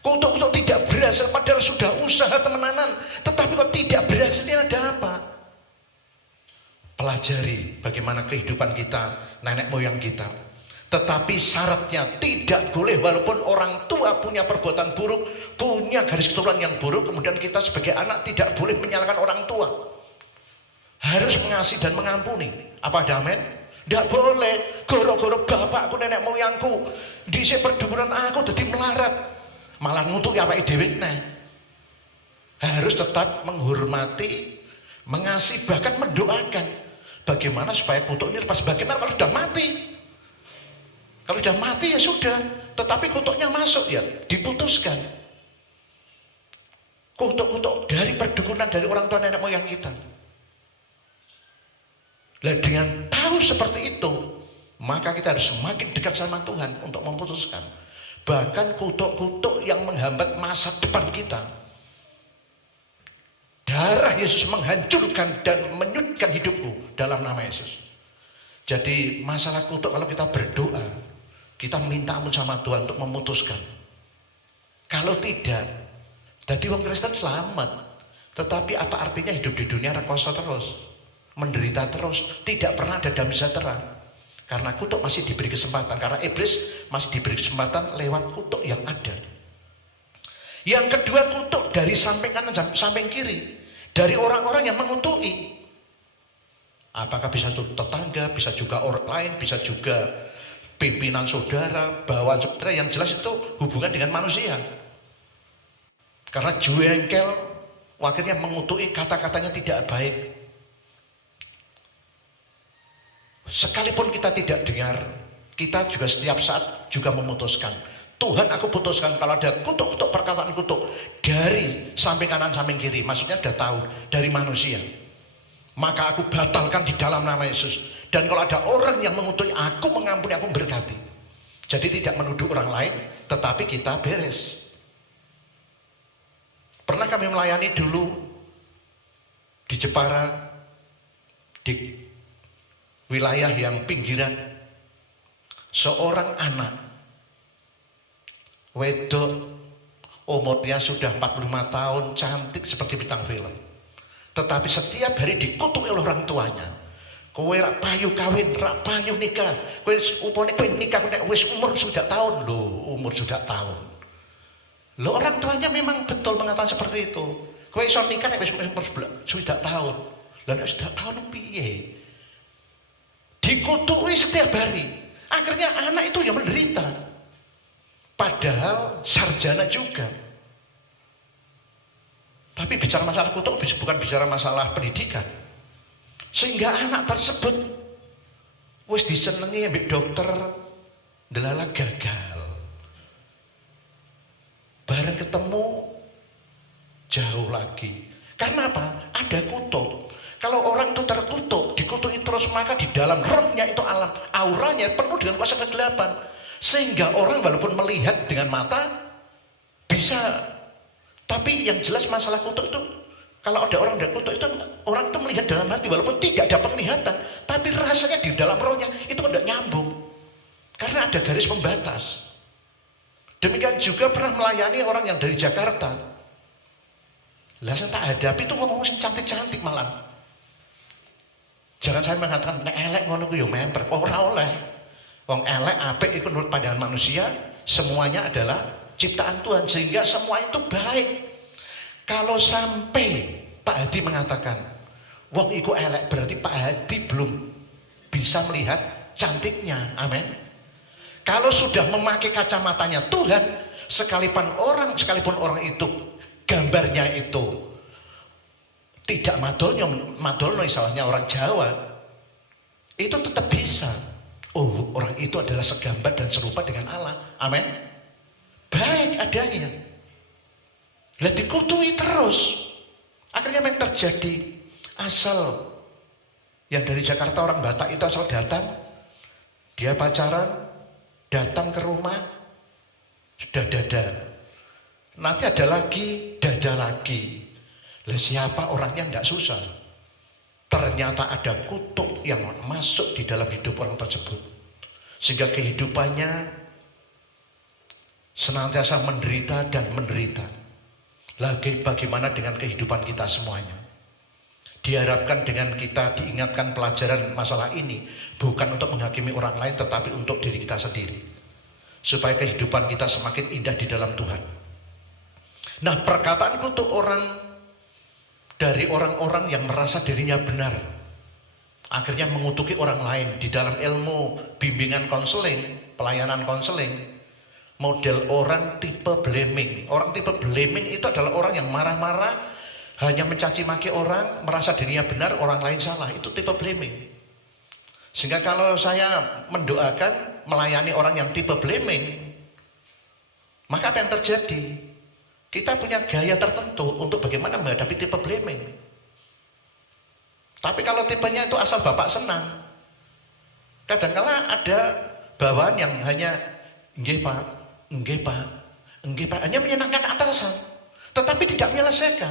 Kutuk-kutuk tidak berhasil padahal sudah usaha temenanan, tetapi kok tidak berhasilnya ada apa? Pelajari bagaimana kehidupan kita, nenek moyang kita. Tetapi syaratnya tidak boleh walaupun orang tua punya perbuatan buruk, punya garis keturunan yang buruk, kemudian kita sebagai anak tidak boleh menyalahkan orang tua. Harus mengasihi dan mengampuni. Apa ada amin? Tidak boleh. Goro-goro bapakku, nenek moyangku, dhisik perdukunan aku jadi melarat. Malah ngutuk awake dhewe nah. Harus tetap menghormati, mengasihi, bahkan mendoakan. Bagaimana supaya kutuk ini lepas? Bagaimana kalau sudah mati? Kalau sudah mati ya sudah, tetapi kutuknya masuk ya diputuskan. Kutuk-kutuk dari perdukunan dari orang tua nenek moyang kita. Nah, dengan tahu seperti itu, maka kita harus semakin dekat sama Tuhan untuk memutuskan. Bahkan kutuk-kutuk yang menghambat masa depan kita. Darah Yesus menghancurkan dan menyudutkan hidupku dalam nama Yesus. Jadi masalah kutuk kalau kita berdoa, kita minta ampun sama Tuhan untuk memutuskan. Kalau tidak, jadi orang Kristen selamat. Tetapi apa artinya hidup di dunia rekoso terus, menderita terus, tidak pernah ada damai sejahtera. Karena kutuk masih diberi kesempatan, karena iblis masih diberi kesempatan lewat kutuk yang ada. Yang kedua, kutuk dari samping kanan dan samping kiri, dari orang-orang yang mengutuki. Apakah bisa tetangga, bisa juga orang lain, bisa juga pimpinan saudara, bawahan saudara, yang jelas itu hubungan dengan manusia. Karena jengkel, akhirnya mengutuki, kata-katanya tidak baik. Sekalipun kita tidak dengar, kita juga setiap saat juga memutuskan. Tuhan, aku putuskan kalau ada kutuk-kutuk, perkataan kutuk dari samping kanan samping kiri, maksudnya sudah tahu dari manusia, maka aku batalkan di dalam nama Yesus. Dan kalau ada orang yang mengutuk, aku mengampuni, aku berkati. Jadi tidak menuduh orang lain, tetapi kita beres. Pernah kami melayani dulu di Jepara, di wilayah yang pinggiran. Seorang anak wedok, umurnya sudah 45 tahun, cantik seperti bintang film. Tetapi setiap hari dikutuk oleh orang tuanya. Kowe rak payu kawin, rak payu nikah. Kowe upone kowe nikah nek wis umur sudah tahun lho, umur sudah tahun. Lho orang tuanya memang betul mengatakan seperti itu. Kowe iso nikah nek wis umur sudah tahun. Lah nek sudah tahun piye? Dikutuki setiap hari. Akhirnya anak itu yang menderita. Padahal sarjana juga. Tapi bicara masalah kutuk bukan bicara masalah pendidikan. Sehingga anak tersebut wis disenengi ambek dokter delala gagal. Bareng ketemu jauh lagi. Karena apa? Ada kutuk. Kalau orang itu terkutuk, dikutuki terus, maka di dalam rohnya itu alam auranya penuh dengan kuasa kegelapan. Sehingga orang walaupun melihat dengan mata bisa, tapi yang jelas masalah kutuk itu, kalau ada orang yang kutuk itu, orang itu melihat dalam hati walaupun tidak ada penglihatan, tapi rasanya di dalam rohnya itu tidak nyambung. Karena ada garis pembatas. Demikian juga pernah melayani orang yang dari Jakarta. Lah saya tak hadapi itu ngomong cantik-cantik malam. Jangan saya mengatakan nek elek ngono ku yo memper, ora oleh. Wong elek apik iku menurut pandangan manusia, semuanya adalah ciptaan Tuhan sehingga semua itu baik. Kalau sampai Pak Hadi mengatakan wong iku elek, berarti Pak Hadi belum bisa melihat cantiknya. Amin. Kalau sudah memakai kacamatanya Tuhan, sekalipun orang itu gambarnya itu tidak madolno istilahnya orang Jawa, itu tetap bisa. Oh, orang itu adalah segambar dan serupa dengan Allah. Amin. Baik adanya. Lah dikutuki terus. Akhirnya apa yang terjadi? Asal yang dari Jakarta orang Batak itu asal datang, dia pacaran, datang ke rumah, sudah dada. Nanti ada lagi, dada lagi. Lah siapa orangnya tidak susah. Ternyata ada kutuk yang masuk di dalam hidup orang tersebut. Sehingga kehidupannya senantiasa menderita dan menderita. Lagi bagaimana dengan kehidupan kita semuanya? Diharapkan dengan kita diingatkan pelajaran masalah ini bukan untuk menghakimi orang lain tetapi untuk diri kita sendiri. Supaya kehidupan kita semakin indah di dalam Tuhan. Nah, perkataan kutuk orang dari orang-orang yang merasa dirinya benar, akhirnya mengutuki orang lain di dalam ilmu bimbingan konseling, pelayanan konseling, model orang tipe blaming. Orang tipe blaming itu adalah orang yang marah-marah, hanya mencaci maki orang, merasa dirinya benar, orang lain salah. Itu tipe blaming. Sehingga kalau saya mendoakan melayani orang yang tipe blaming, maka apa yang terjadi? Kita punya gaya tertentu untuk bagaimana menghadapi tipe blaming. Tapi kalau tipenya itu asal bapak senang, kadang-kala ada bawaan yang hanya nggih pak, nggih pak, nggih pak, hanya menyenangkan atasan, tetapi tidak menyelesaikan.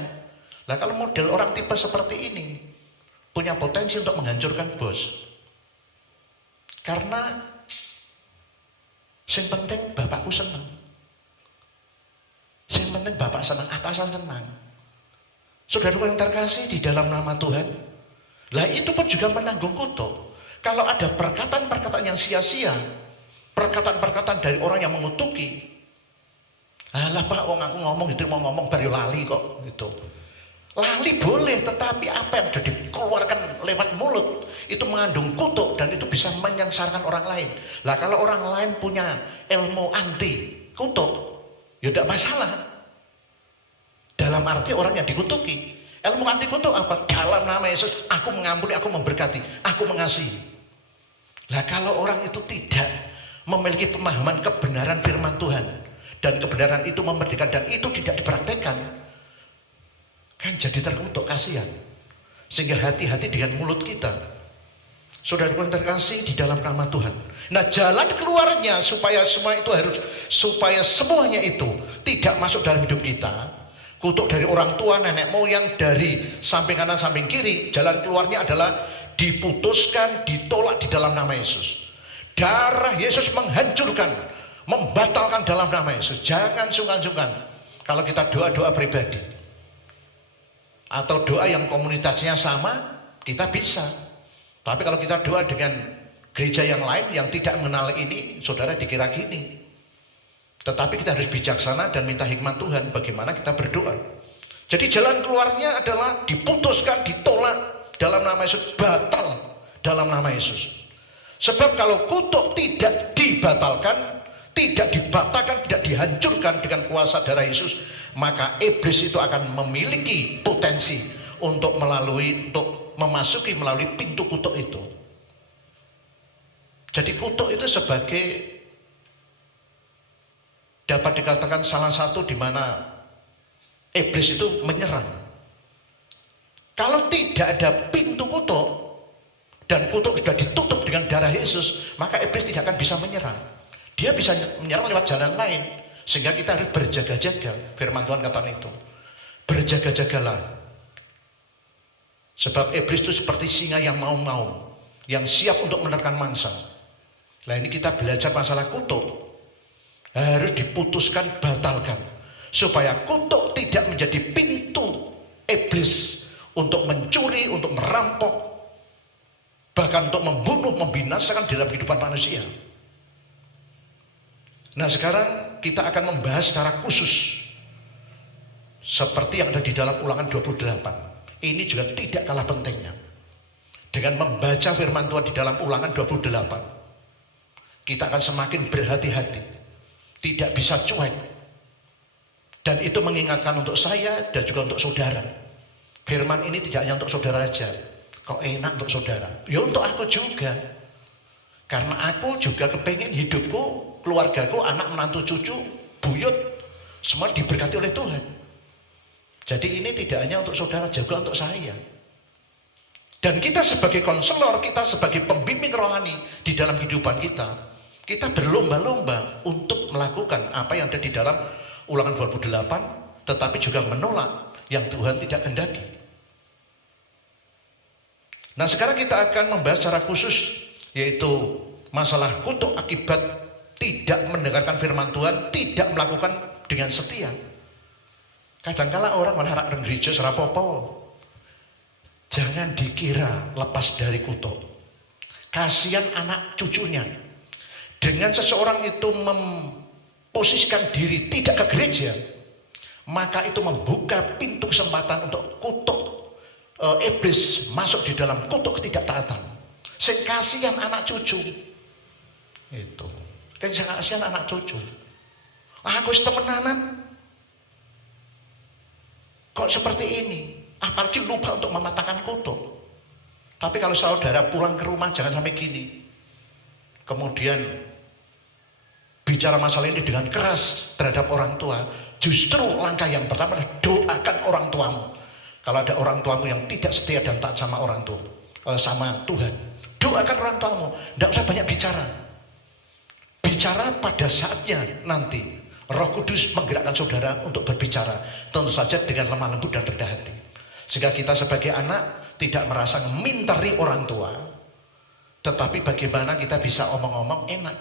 Lah kalau model orang tipe seperti ini punya potensi untuk menghancurkan bos. Karena yang penting bapakku senang. Yang penting bapak senang, atasan senang. Saudaraku yang terkasih di dalam nama Tuhan, lah itu pun juga menanggung kutuk. Kalau ada perkataan-perkataan yang sia-sia, perkataan-perkataan dari orang yang mengutuki, alah pak, wong aku ngomong itu mau ngomong baru lali kok gitu. Lali boleh, tetapi apa yang sudah dikeluarkan lewat mulut itu mengandung kutuk dan itu bisa menyengsarakan orang lain. Lah kalau orang lain punya ilmu anti kutuk, ya tidak masalah. Dalam arti orang yang dikutuki, ilmu anti kutuk apa? Dalam nama Yesus, aku mengampuni, aku memberkati, aku mengasihi. Lah kalau orang itu tidak memiliki pemahaman kebenaran firman Tuhan dan kebenaran itu memerdekakan dan itu tidak dipraktekkan, kan jadi terkutuk, kasihan. Sehingga hati-hati dengan mulut kita. Saudaraku yang terkasih di dalam nama Tuhan. Nah, jalan keluarnya supaya semua itu harus, supaya semuanya itu tidak masuk dalam hidup kita, kutuk dari orang tua, nenek moyang, dari samping kanan, samping kiri. Jalan keluarnya adalah diputuskan, ditolak di dalam nama Yesus. Darah Yesus menghancurkan, membatalkan dalam nama Yesus. Jangan sungkan-sungkan kalau kita doa-doa pribadi atau doa yang komunitasnya sama, kita bisa. Tapi kalau kita doa dengan gereja yang lain yang tidak mengenal ini, saudara dikira gini. Tetapi kita harus bijaksana dan minta hikmat Tuhan bagaimana kita berdoa. Jadi jalan keluarnya adalah diputuskan, ditolak dalam nama Yesus, batal dalam nama Yesus. Sebab kalau kutuk tidak dibatalkan, tidak dibatalkan, tidak dihancurkan dengan kuasa darah Yesus, maka iblis itu akan memiliki potensi untuk memasuki melalui pintu kutuk itu. Jadi kutuk itu sebagai dapat dikatakan salah satu di mana iblis itu menyerang. Kalau tidak ada pintu kutuk dan kutuk sudah ditutup dengan darah Yesus, maka iblis tidak akan bisa menyerang. Dia bisa menyerang lewat jalan lain, sehingga kita harus berjaga-jaga. Firman Tuhan katakan itu, berjaga-jagalah. Sebab iblis itu seperti singa yang maung-maung, yang siap untuk menerkam mangsa. Nah ini kita belajar masalah kutuk. Harus diputuskan, batalkan, supaya kutuk tidak menjadi pintu iblis untuk mencuri, untuk merampok, bahkan untuk membunuh, membinasakan dalam kehidupan manusia. Nah sekarang kita akan membahas secara khusus seperti yang ada di dalam Ulangan 28. Ini juga tidak kalah pentingnya. Dengan membaca firman Tuhan di dalam Ulangan 28, kita akan semakin berhati-hati, tidak bisa cuek. Dan itu mengingatkan untuk saya dan juga untuk saudara. Firman ini tidak hanya untuk saudara aja. Kok enak untuk saudara? Ya untuk aku juga. Karena aku juga kepengen hidupku, keluargaku, anak menantu cucu, buyut, semua diberkati oleh Tuhan. Jadi ini tidak hanya untuk saudara, juga untuk saya. Dan kita sebagai konselor, kita sebagai pembimbing rohani di dalam kehidupan kita berlomba-lomba untuk melakukan apa yang ada di dalam Ulangan 28, tetapi juga menolak yang Tuhan tidak kehendaki. Nah sekarang kita akan membahas secara khusus, yaitu masalah kutuk akibat tidak mendengarkan firman Tuhan, tidak melakukan dengan setia. Kadangkala orang malah rak gereja serapopo. Jangan dikira lepas dari kutuk. Kasihan anak cucunya. Dengan seseorang itu memposisikan diri tidak ke gereja, maka itu membuka pintu kesempatan untuk kutuk iblis masuk di dalam kutuk ketidaktaatan. Sing kasihan anak cucu. Itu. Kan kasihan anak cucu. Aku temenanan. Kok seperti ini? Apalagi lupa untuk mematahkan kutuk. Tapi kalau saudara pulang ke rumah jangan sampai gini. Kemudian bicara masalah ini dengan keras terhadap orang tua. Justru langkah yang pertama adalah doakan orang tuamu. Kalau ada orang tuamu yang tidak setia dan taat sama orang tua, sama Tuhan, doakan orang tuamu. Tidak usah banyak bicara. Bicara pada saatnya nanti. Roh Kudus menggerakkan saudara untuk berbicara. Tentu saja dengan lemah lembut dan rendah hati. Sehingga kita sebagai anak tidak merasa memintari orang tua. Tetapi bagaimana kita bisa omong-omong enak.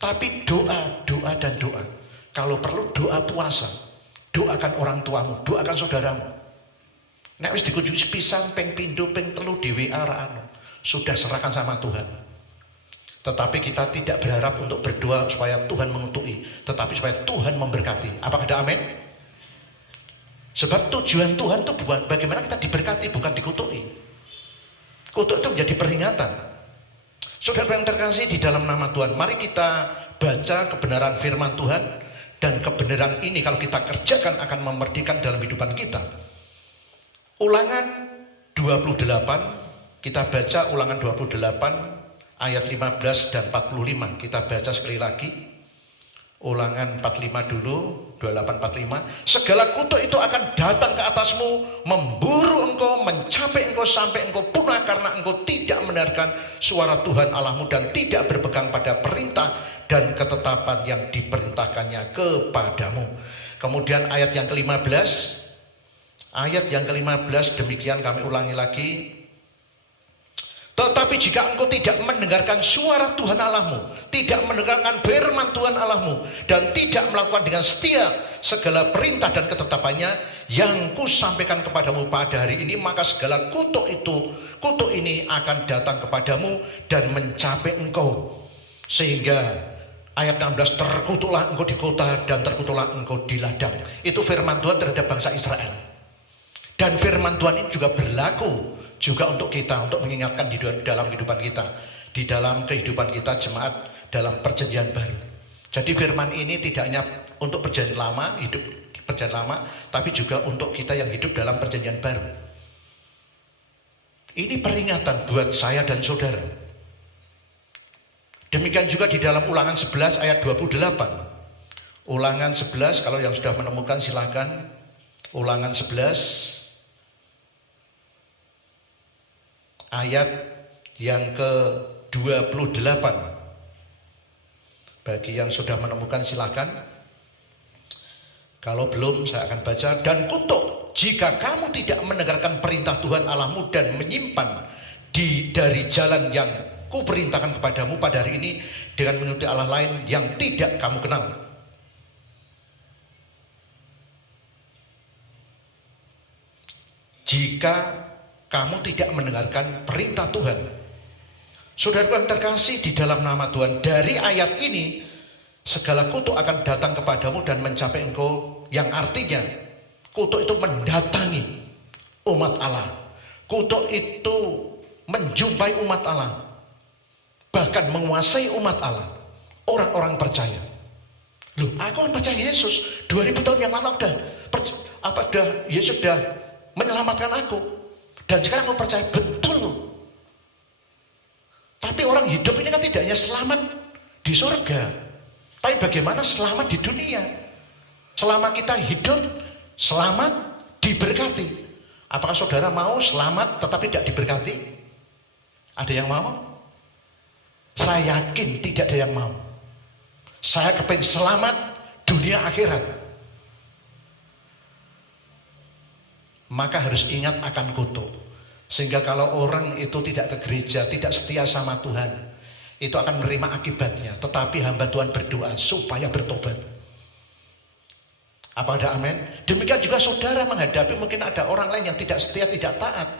Tapi doa, doa dan doa. Kalau perlu doa puasa. Doakan orang tuamu, doakan saudaramu. Nek wis dikunjungi pisan ping pindho ping telu di WA ra anu. Sudah serahkan sama Tuhan. Tetapi kita tidak berharap untuk berdoa supaya Tuhan mengutuki, tetapi supaya Tuhan memberkati. Apakah ada amin? Sebab tujuan Tuhan itu bukan bagaimana kita diberkati, bukan dikutuki. Kutuk itu menjadi peringatan. Saudara yang terkasih di dalam nama Tuhan, mari kita baca kebenaran firman Tuhan. Dan kebenaran ini kalau kita kerjakan akan memerdekakan dalam kehidupan kita. Ulangan 28, kita baca Ulangan 28 ayat 15 dan 45. Kita baca sekali lagi. Ulangan 45 dulu, 28-45. Segala kutuk itu akan datang ke atasmu, memburu engkau, mencapai engkau sampai engkau punah karena engkau tidak mendengarkan suara Tuhan Allahmu dan tidak berpegang pada perintah dan ketetapan yang diperintahkannya kepadamu. Kemudian ayat yang ke-15. Ayat yang ke-15 demikian kami ulangi lagi. Tetapi jika engkau tidak mendengarkan suara Tuhan Allahmu, tidak mendengarkan firman Tuhan Allahmu, dan tidak melakukan dengan setia segala perintah dan ketetapannya yang kusampaikan kepadamu pada hari ini, maka segala kutuk ini akan datang kepadamu dan mencapai engkau. Sehingga ayat 16, terkutuklah engkau di kota dan terkutuklah engkau di ladang. Itu firman Tuhan terhadap bangsa Israel. Dan firman Tuhan ini juga berlaku juga untuk kita, untuk mengingatkan di dalam kehidupan kita, di dalam kehidupan kita jemaat dalam perjanjian baru. Jadi firman ini tidak hanya untuk perjanjian lama, hidup perjanjian lama, tapi juga untuk kita yang hidup dalam perjanjian baru. Ini peringatan buat saya dan saudara. Demikian juga di dalam Ulangan 11 ayat 28. Ulangan 11, kalau yang sudah menemukan silakan. Ulangan 11 ayat yang ke-28. Bagi yang sudah menemukan silakan. Kalau belum saya akan baca. Dan kutuk jika kamu tidak mendengarkan perintah Tuhan Allahmu dan menyimpan dari jalan yang kuperintahkan kepadamu pada hari ini dengan mengikuti Allah lain yang tidak kamu kenal. Jika kamu tidak mendengarkan perintah Tuhan. Saudaraku yang terkasih di dalam nama Tuhan, dari ayat ini segala kutuk akan datang kepadamu dan mencapai engkau, yang artinya kutuk itu mendatangi umat Allah. Kutuk itu menjumpai umat Allah, bahkan menguasai umat Allah, orang-orang percaya. Loh, aku kan percaya Yesus 2000 tahun yang lalu Yesus sudah menyelamatkan aku. Dan sekarang aku percaya betul. Tapi orang hidup ini kan tidak hanya selamat di surga, tapi bagaimana selamat di dunia. Selama kita hidup, selamat diberkati. Apakah saudara mau selamat tetapi tidak diberkati? Ada yang mau? Saya yakin tidak ada yang mau. Saya kepengen selamat dunia akhirat. Maka harus ingat akan kutuk. Sehingga kalau orang itu tidak ke gereja, tidak setia sama Tuhan, itu akan menerima akibatnya. Tetapi hamba Tuhan berdoa supaya bertobat. Apa ada amin? Demikian juga saudara menghadapi mungkin ada orang lain yang tidak setia, tidak taat.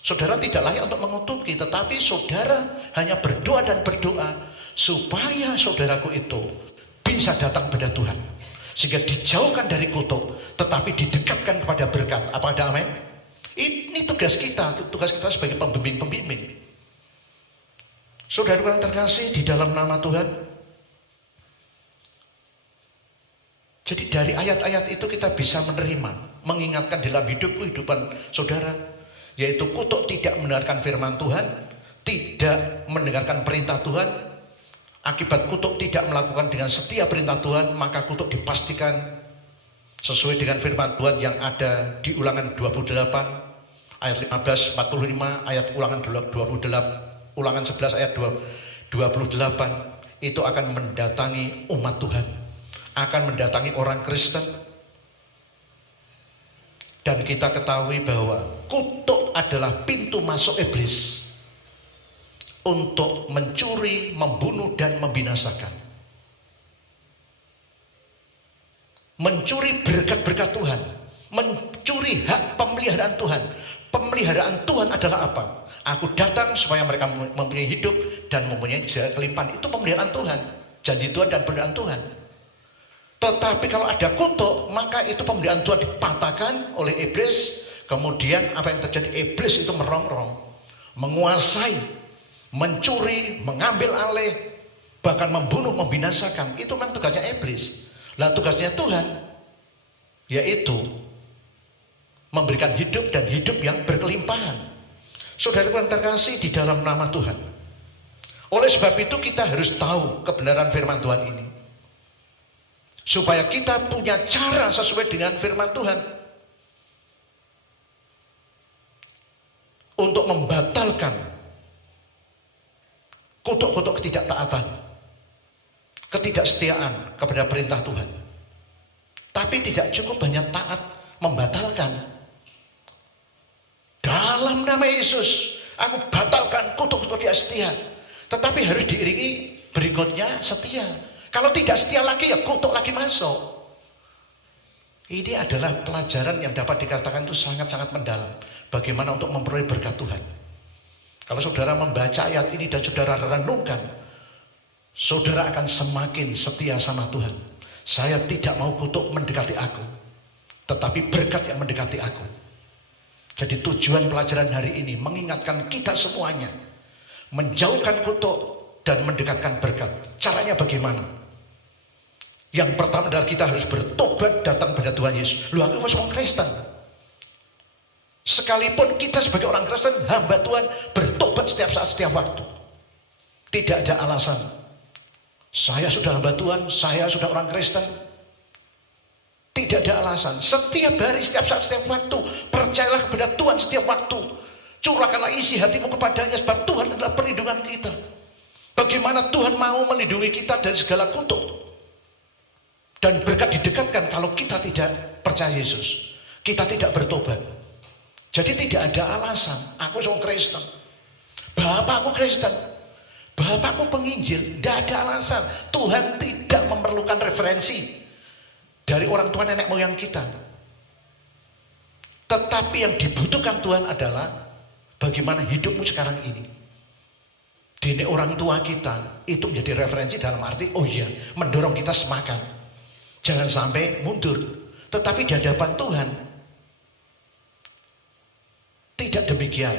Saudara tidak layak untuk mengutuki, tetapi saudara hanya berdoa dan berdoa supaya saudaraku itu bisa datang kepada Tuhan. Sehingga dijauhkan dari kutuk, tetapi didekatkan kepada berkat. Apa ada amin? Ini tugas kita sebagai pembimbing-pembimbing. Saudara yang terkasih di dalam nama Tuhan. Jadi dari ayat-ayat itu kita bisa menerima, mengingatkan dalam kehidupan saudara, yaitu kutuk tidak mendengarkan firman Tuhan, tidak mendengarkan perintah Tuhan. Akibat kutuk tidak melakukan dengan setia perintah Tuhan, maka kutuk dipastikan sesuai dengan firman Tuhan yang ada di Ulangan 28 ayat 15, 45, ayat Ulangan 28, Ulangan 11 ayat 28. Itu akan mendatangi umat Tuhan, akan mendatangi orang Kristen. Dan kita ketahui bahwa kutuk adalah pintu masuk iblis untuk mencuri, membunuh, dan membinasakan. Mencuri berkat-berkat Tuhan, mencuri hak pemeliharaan Tuhan. Pemeliharaan Tuhan adalah apa? Aku datang supaya mereka mempunyai hidup dan mempunyai kelimpahan. Itu pemeliharaan Tuhan, janji Tuhan dan pemeliharaan Tuhan. Tetapi kalau ada kutuk, maka itu pemeliharaan Tuhan dipatahkan oleh iblis. Kemudian apa yang terjadi? Iblis itu merongrong, menguasai, mencuri, mengambil alih, bahkan membunuh, membinasakan. Itu memang tugasnya iblis. Lah tugasnya Tuhan yaitu memberikan hidup dan hidup yang berkelimpahan. Saudara yang terkasih di dalam nama Tuhan. Oleh sebab itu kita harus tahu kebenaran firman Tuhan ini, supaya kita punya cara sesuai dengan firman Tuhan untuk membatalkan kutuk-kutuk ketidaktaatan, ketidaksetiaan kepada perintah Tuhan. Tapi tidak cukup hanya taat membatalkan. Dalam nama Yesus, aku batalkan kutuk-kutuk dia setia. Tetapi harus diiringi berikutnya setia. Kalau tidak setia lagi ya kutuk lagi masuk. Ini adalah pelajaran yang dapat dikatakan itu sangat-sangat mendalam. Bagaimana untuk memperoleh berkat Tuhan. Kalau saudara membaca ayat ini dan saudara renungkan, saudara akan semakin setia sama Tuhan. Saya tidak mau kutuk mendekati aku, tetapi berkat yang mendekati aku. Jadi tujuan pelajaran hari ini mengingatkan kita semuanya, menjauhkan kutuk dan mendekatkan berkat. Caranya bagaimana? Yang pertama adalah kita harus bertobat datang pada Tuhan Yesus. Lu aku masih orang Kristen. Sekalipun kita sebagai orang Kristen, hamba Tuhan, bertobat setiap saat, setiap waktu. Tidak ada alasan. Saya sudah hamba Tuhan, saya sudah orang Kristen. Tidak ada alasan. Setiap hari, setiap saat, setiap waktu, percayalah kepada Tuhan setiap waktu. Curahkanlah isi hatimu kepadanya, sebab Tuhan adalah perlindungan kita. Bagaimana Tuhan mau melindungi kita dari segala kutuk. Dan berkat didekatkan kalau kita tidak percaya Yesus. Kita tidak bertobat. Jadi tidak ada alasan. Aku seorang Kristen. Bapakku Kristen. Bapakku penginjil. Tidak ada alasan. Tuhan tidak memerlukan referensi dari orang tua nenek moyang kita. Tetapi yang dibutuhkan Tuhan adalah bagaimana hidupmu sekarang ini. Dini orang tua kita itu menjadi referensi dalam arti, oh iya, mendorong kita semangat. Jangan sampai mundur. Tetapi di hadapan Tuhan tidak demikian.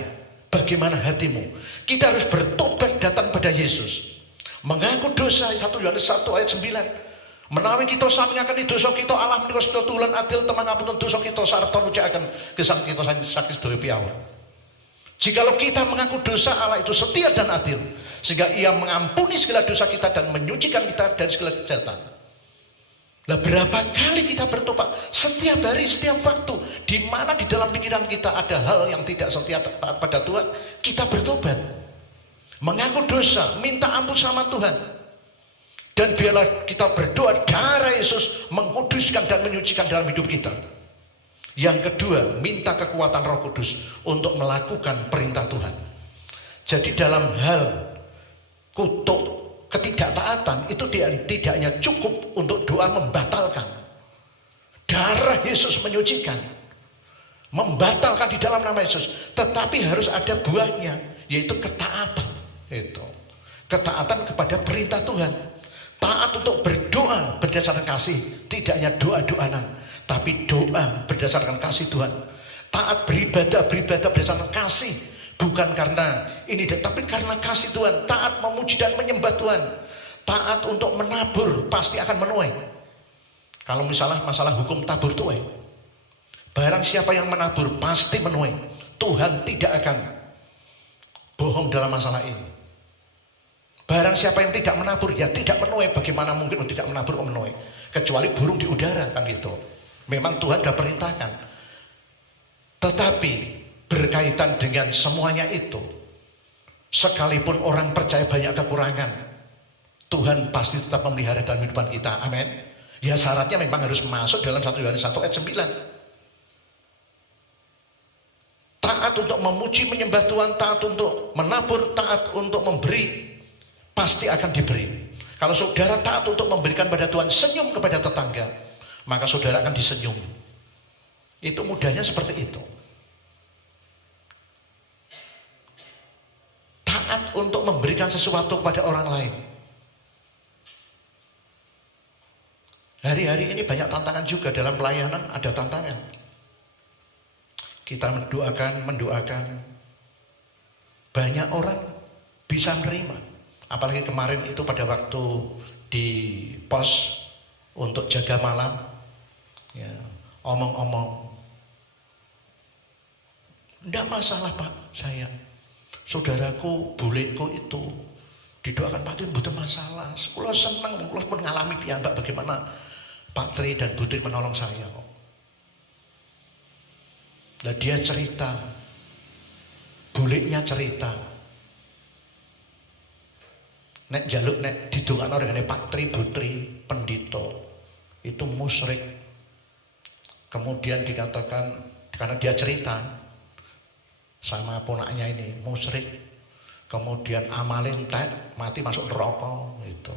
Bagaimana hatimu? Kita harus bertobat datang pada Yesus. Mengaku dosa, 1 Yohanes 1 ayat 9. Menawi kita sami ngakeni dosa kita, Allah menika sedaya tulen adil temang ngapunten dosa kita sarta mujahaken gesang kita saking sedaya piawuh. Jikalau kita mengaku dosa, Allah itu setia dan adil, sehingga Ia mengampuni segala dosa kita dan menyucikan kita dari segala kejahatan. Nah, berapa kali kita bertobat? Setiap hari, setiap waktu. Di mana di dalam pikiran kita ada hal yang tidak setia taat pada Tuhan, kita bertobat. Mengaku dosa, minta ampun sama Tuhan. Dan biarlah kita berdoa darah Yesus mengkuduskan dan menyucikan dalam hidup kita. Yang kedua, minta kekuatan Roh Kudus untuk melakukan perintah Tuhan. Jadi dalam hal kutuk, ketidaktaatan itu tidak hanya cukup untuk doa membatalkan. Darah Yesus menyucikan, membatalkan di dalam nama Yesus, tetapi harus ada buahnya, yaitu ketaatan. Itu ketaatan kepada perintah Tuhan. Taat untuk berdoa berdasarkan kasih, tidak hanya doa-doanan, tapi doa berdasarkan kasih Tuhan. Taat beribadah berdasarkan kasih. Bukan karena ini, tapi karena kasih Tuhan. Taat memuji dan menyembah Tuhan. Taat untuk menabur, pasti akan menuai. Kalau misalnya masalah hukum tabur tuai, barang siapa yang menabur pasti menuai. Tuhan tidak akan bohong dalam masalah ini. Barang siapa yang tidak menabur, ya tidak menuai. Bagaimana mungkin tidak menabur kok menuai? Kecuali burung di udara, kan gitu. Memang Tuhan sudah perintahkan. Tetapi berkaitan dengan semuanya itu, sekalipun orang percaya banyak kekurangan, Tuhan pasti tetap memelihara dalam kehidupan kita. Amin. Ya syaratnya memang harus masuk dalam 1 Yohanes 1 ayat 9. Taat untuk memuji menyembah Tuhan, taat untuk menabur, taat untuk memberi, pasti akan diberi. Kalau saudara taat untuk memberikan pada Tuhan, senyum kepada tetangga, maka saudara akan disenyum. Itu mudahnya seperti itu. Taat untuk memberikan sesuatu kepada orang lain. Hari-hari ini banyak tantangan juga dalam pelayanan, ada tantangan. Kita mendoakan. Banyak orang bisa menerima. Apalagi kemarin itu pada waktu di pos untuk jaga malam, ya, omong-omong. Tidak masalah Pak, saya. Saudaraku, buleku itu didoakan Pak Tri, bukan masalah. Kalau senang, kalau pun mengalami piyambak bagaimana Pak Tri dan Bu Tri menolong saya. Nah dia cerita, buleknya cerita. Nek jaluk nek didongakno regane Pak Tri, Bu Tri, pendito itu musyrik, Kemudian dikatakan, karena dia cerita sama ponaknya ini musyrik, kemudian amalin entek, mati masuk neraka itu.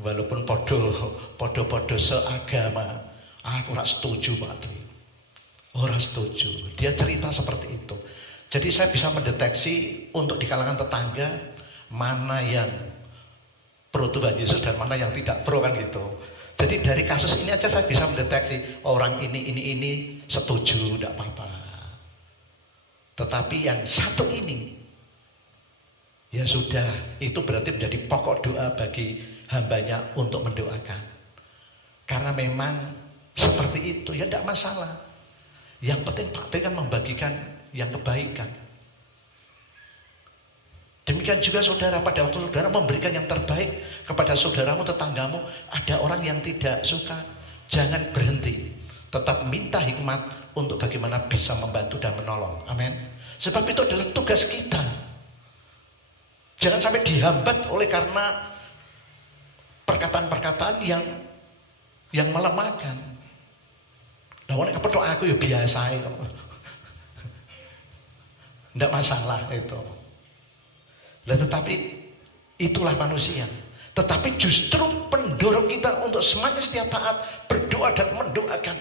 Walaupun podo seagama, aku ora setuju Pak Tri. Ora setuju. Dia cerita seperti itu. Jadi saya bisa mendeteksi untuk di kalangan tetangga mana yang pro Tuhan Yesus dan mana yang tidak pro, kan gitu. Jadi dari kasus ini aja saya bisa mendeteksi orang ini setuju, tidak apa-apa. Tetapi yang satu ini, ya sudah, itu berarti menjadi pokok doa bagi hambanya untuk mendoakan. Karena memang seperti itu, ya tidak masalah. Yang penting Pak Tri kan membagikan yang kebaikan. Demikian juga saudara, pada waktu saudara memberikan yang terbaik kepada saudaramu, tetanggamu, ada orang yang tidak suka, jangan berhenti. Tetap minta hikmat untuk bagaimana bisa membantu dan menolong. Amin. Sebab itu adalah tugas kita. Jangan sampai dihambat oleh karena perkataan-perkataan yang melemahkan. Lah nek kepethuk aku ya biasa itu. Tidak masalah itu. Nah, tetapi itulah manusia. Tetapi justru pendorong kita untuk semakin setiap taat berdoa dan mendoakan.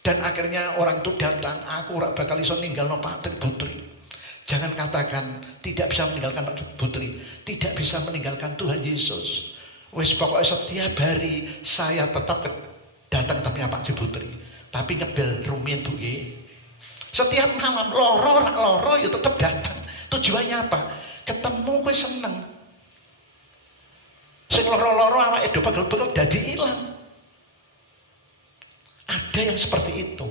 Dan akhirnya orang itu datang, aku ora bakal iso ninggalno Pak Putri. Jangan katakan tidak bisa meninggalkan Pak Putri, tidak bisa meninggalkan Tuhan Yesus. Wes pokoknya setiap hari saya tetap datang ke tempatnya Pak Putri. Tapi ngebel rumiyin Bu nggih. Setiap malam loro ya tetap datang. Tujuannya apa? Ketemu kowe seneng. Sing loro-loro awake do pegel-pegel dadi ilang. Ada yang seperti itu.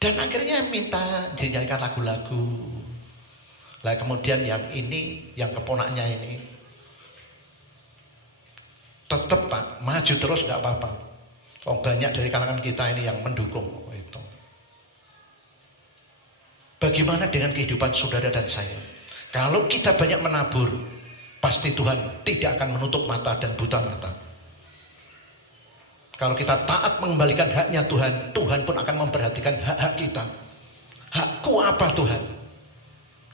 Dan akhirnya minta dinyanyikan lagu-lagu. Lah kemudian yang ini, yang keponaknya ini, tetap Pak, maju terus nggak apa-apa. Oh, banyak dari kalangan kita ini yang mendukung itu. Bagaimana dengan kehidupan saudara dan saya? Kalau kita banyak menabur, pasti Tuhan tidak akan menutup mata dan buta mata. Kalau kita taat mengembalikan haknya Tuhan, Tuhan pun akan memperhatikan hak-hak kita. Hakku apa Tuhan?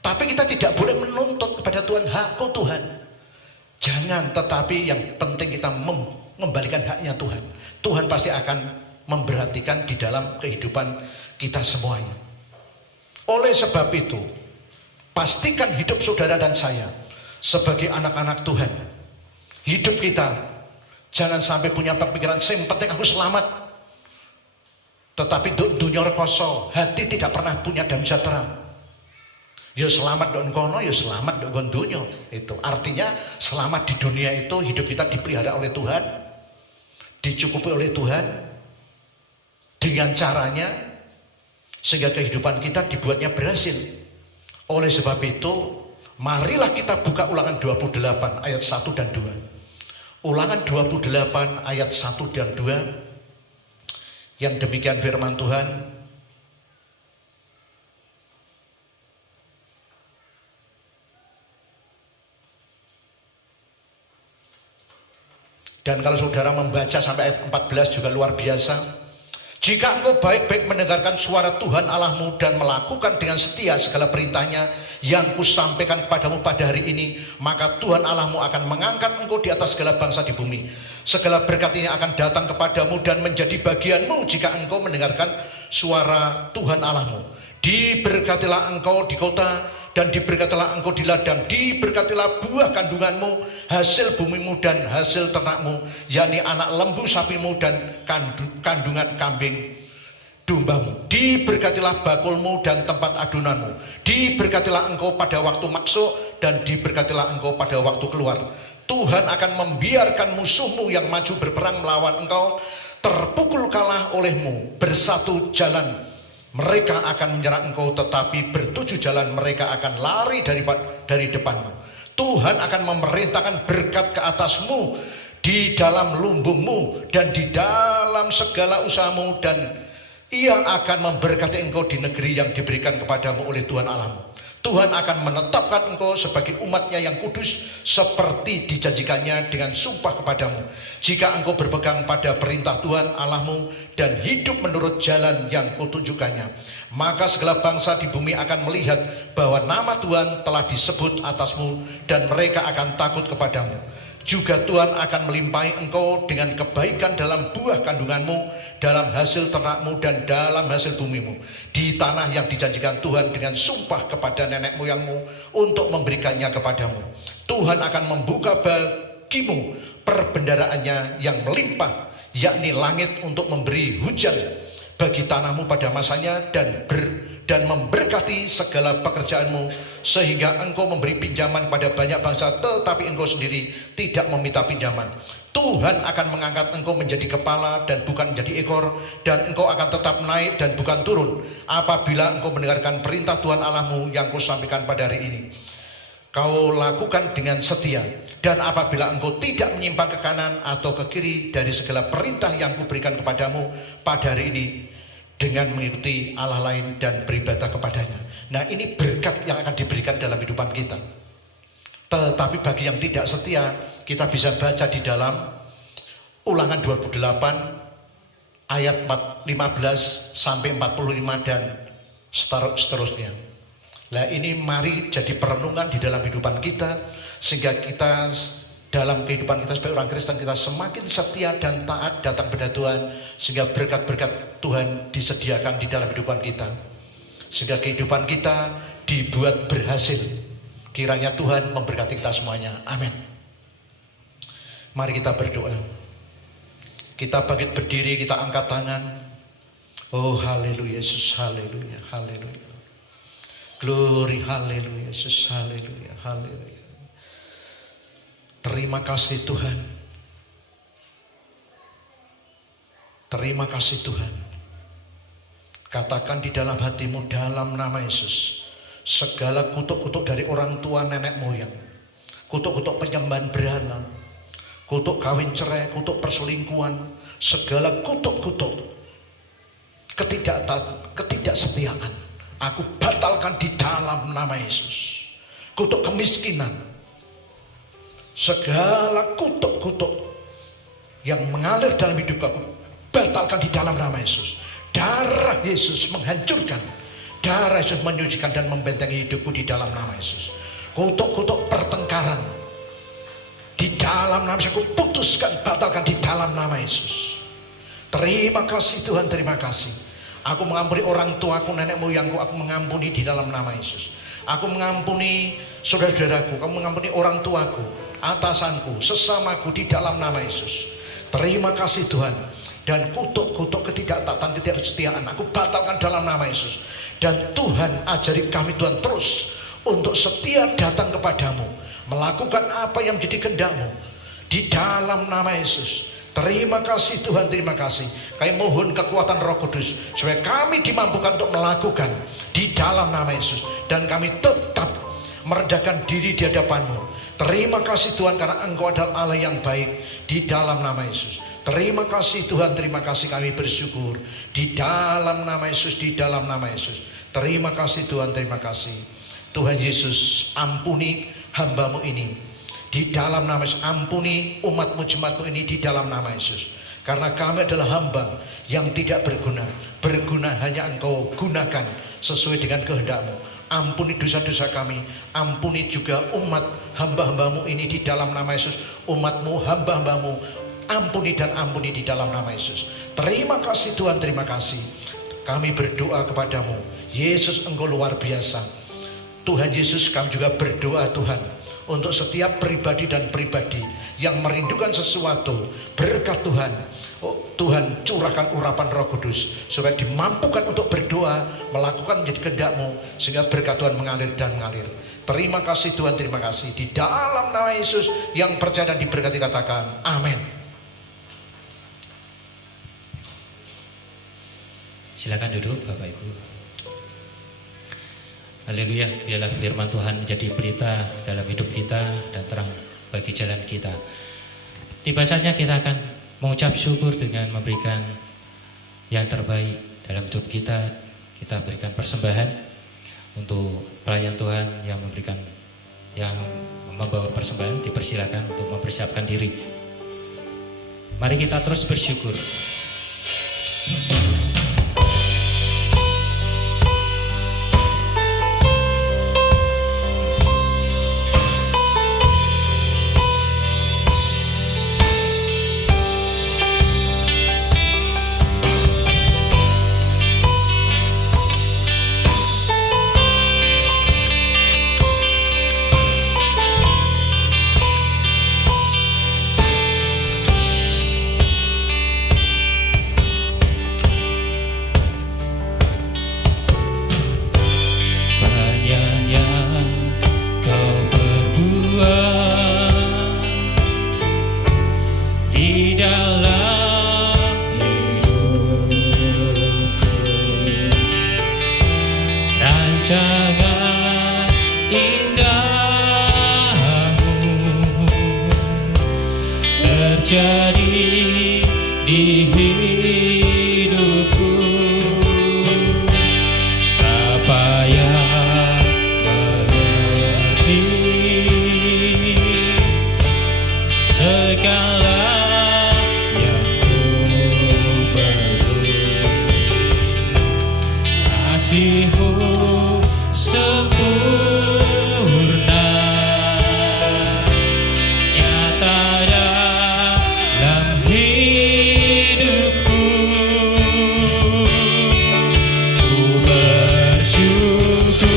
Tapi kita tidak boleh menuntut kepada Tuhan, hakku Tuhan. Jangan, tetapi yang penting kita mengembalikan haknya Tuhan. Tuhan pasti akan memperhatikan di dalam kehidupan kita semuanya. Oleh sebab itu, pastikan hidup saudara dan saya sebagai anak-anak Tuhan, hidup kita jangan sampai punya pemikiran yang penting aku selamat, tetapi dunia rekoso, hati tidak pernah punya damai sejahtera. Ya selamat don kono, ya selamat don dunia. Itu artinya selamat di dunia itu hidup kita dipelihara oleh Tuhan, dicukupi oleh Tuhan dengan caranya, sehingga kehidupan kita dibuatnya berhasil. Oleh sebab itu, marilah kita buka Ulangan 28 ayat 1 dan 2. Ulangan 28 ayat 1 dan 2. Yang demikian firman Tuhan. Dan kalau saudara membaca sampai ayat 14 juga luar biasa. Jika engkau baik-baik mendengarkan suara Tuhan Allahmu dan melakukan dengan setia segala perintahnya yang kusampaikan kepadamu pada hari ini, maka Tuhan Allahmu akan mengangkat engkau di atas segala bangsa di bumi. Segala berkat ini akan datang kepadamu dan menjadi bagianmu jika engkau mendengarkan suara Tuhan Allahmu. Diberkatilah engkau di kota dan diberkatilah engkau di ladang, diberkatilah buah kandunganmu, hasil bumimu dan hasil ternakmu, yakni anak lembu sapimu dan kandungan kambing dombamu. Diberkatilah bakulmu dan tempat adunanmu, diberkatilah engkau pada waktu masuk dan diberkatilah engkau pada waktu keluar. Tuhan akan membiarkan musuhmu yang maju berperang melawan engkau terpukul kalah olehmu. Bersatu jalan mereka akan menyerang engkau, tetapi bertujuh jalan mereka akan lari dari depanmu. Tuhan akan memerintahkan berkat ke atasmu di dalam lumbungmu dan di dalam segala usahamu, dan Ia akan memberkati engkau di negeri yang diberikan kepadamu oleh Tuhan Allahmu. Tuhan akan menetapkan engkau sebagai umatnya yang kudus seperti dijanjikannya dengan sumpah kepadamu. Jika engkau berpegang pada perintah Tuhan Allahmu dan hidup menurut jalan yang kutunjukkannya, maka segala bangsa di bumi akan melihat bahwa nama Tuhan telah disebut atasmu dan mereka akan takut kepadamu. Juga Tuhan akan melimpahi engkau dengan kebaikan dalam buah kandunganmu, dalam hasil ternakmu dan dalam hasil bumimu, di tanah yang dijanjikan Tuhan dengan sumpah kepada nenek moyangmu untuk memberikannya kepadamu. Tuhan akan membuka bagimu perbendaraannya yang melimpah, yakni langit, untuk memberi hujan bagi tanahmu pada masanya dan memberkati segala pekerjaanmu, sehingga engkau memberi pinjaman pada banyak bangsa, tetapi engkau sendiri tidak meminta pinjaman. Tuhan akan mengangkat engkau menjadi kepala dan bukan menjadi ekor, dan engkau akan tetap naik dan bukan turun, apabila engkau mendengarkan perintah Tuhan Allahmu yang kusampaikan pada hari ini. Kau lakukan dengan setia, dan apabila engkau tidak menyimpang ke kanan atau ke kiri dari segala perintah yang kuberikan kepadamu pada hari ini, dengan mengikuti Allah lain dan beribadah kepadanya. Nah, ini berkat yang akan diberikan dalam kehidupan kita. Tetapi bagi yang tidak setia, kita bisa baca di dalam Ulangan 28 ayat 15 sampai 45 dan seterusnya. Nah, ini mari jadi perenungan di dalam kehidupan kita, sehingga kita dalam kehidupan kita sebagai orang Kristen, kita semakin setia dan taat datang pada Tuhan, sehingga berkat-berkat Tuhan disediakan di dalam kehidupan kita, sehingga kehidupan kita dibuat berhasil. Kiranya Tuhan memberkati kita semuanya. Amin. Mari kita berdoa. Kita bangkit berdiri, kita angkat tangan. Oh haleluya Yesus, haleluya, haleluya. Glory, haleluya Yesus, haleluya, haleluya. Terima kasih Tuhan. Terima kasih Tuhan. Katakan di dalam hatimu, dalam nama Yesus, segala kutuk-kutuk dari orang tua nenek moyang, kutuk-kutuk penyembahan berhala, kutuk kawin cerai, kutuk perselingkuhan, segala kutuk-kutuk ketidaksetiaan, aku batalkan di dalam nama Yesus. Kutuk kemiskinan, segala kutuk-kutuk yang mengalir dalam hidup aku, batalkan di dalam nama Yesus. Darah Yesus menghancurkan, darah Yesus menyucikan dan membentengi hidupku di dalam nama Yesus. Kutuk-kutuk pertengkaran, di dalam nama Yesus aku putuskan, batalkan di dalam nama Yesus. Terima kasih Tuhan, terima kasih. Aku mengampuni orang tuaku, nenek moyangku, aku mengampuni di dalam nama Yesus. Aku mengampuni saudara-saudaraku, aku mengampuni orang tuaku, atasanku, sesamaku di dalam nama Yesus. Terima kasih Tuhan. Dan kutuk-kutuk ketidaktaatan, ketidaksetiaan, aku batalkan dalam nama Yesus. Dan Tuhan ajari kami Tuhan terus untuk setia datang kepadamu, melakukan apa yang menjadi kehendak-Mu di dalam nama Yesus. Terima kasih Tuhan, terima kasih. Kami mohon kekuatan Roh Kudus supaya kami dimampukan untuk melakukan di dalam nama Yesus, dan kami tetap merendahkan diri di hadapan-Mu. Terima kasih Tuhan, karena Engkau adalah Allah yang baik di dalam nama Yesus. Terima kasih Tuhan, terima kasih, kami bersyukur di dalam nama Yesus, di dalam nama Yesus. Terima kasih Tuhan, terima kasih. Tuhan Yesus, ampuni hamba-Mu ini di dalam nama Yesus. Ampuni umat-Mu, jemaat-Mu ini di dalam nama Yesus. Karena kami adalah hamba yang tidak berguna. Berguna hanya Engkau gunakan sesuai dengan kehendak-Mu. Ampuni dosa-dosa kami, ampuni juga umat hamba-hamba-Mu ini di dalam nama Yesus. Umat-Mu, hamba-hamba-Mu, ampuni dan ampuni di dalam nama Yesus. Terima kasih Tuhan, terima kasih. Kami berdoa kepadamu, Yesus, Engkau luar biasa. Tuhan Yesus, kami juga berdoa Tuhan untuk setiap pribadi dan pribadi yang merindukan sesuatu, berkat Tuhan. Oh, Tuhan, curahkan urapan Roh Kudus supaya dimampukan untuk berdoa, melakukan menjadi kehendak-Mu, sehingga berkat Tuhan mengalir dan mengalir. Terima kasih Tuhan, terima kasih. Di dalam nama Yesus yang percaya dan diberkati, katakan amin. Silakan duduk Bapak Ibu. Haleluya, biarlah firman Tuhan menjadi pelita dalam hidup kita dan terang bagi jalan kita. Tiba saatnya kita akan mengucap syukur dengan memberikan yang terbaik dalam hidup kita. Kita berikan persembahan untuk pelayanan pelayan Tuhan yang membawa persembahan dipersilakan untuk mempersiapkan diri. Mari kita terus bersyukur. Rancangan indahmu terjadi di hidupku. Apa yang mengerti segala yang ku perlu, kasih-Mu sempurna nyata dalam hidupku. Ku bersyukur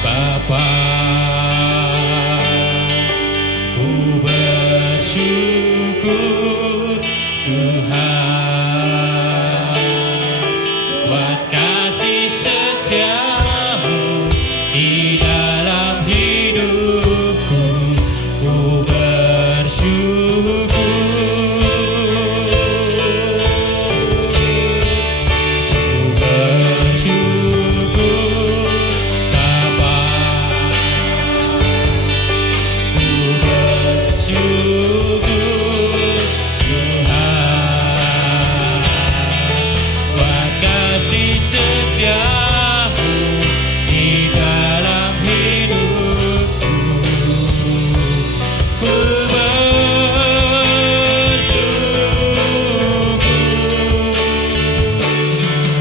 Bapa, ku bersyukur Tuhan buat kasih setiamu di dalam hidupku. Ku bersyukur, ku bersyukur Bapa, ku bersyukur Tuhan buat kasih setiamu di dalam hidupku. Ku bersyukur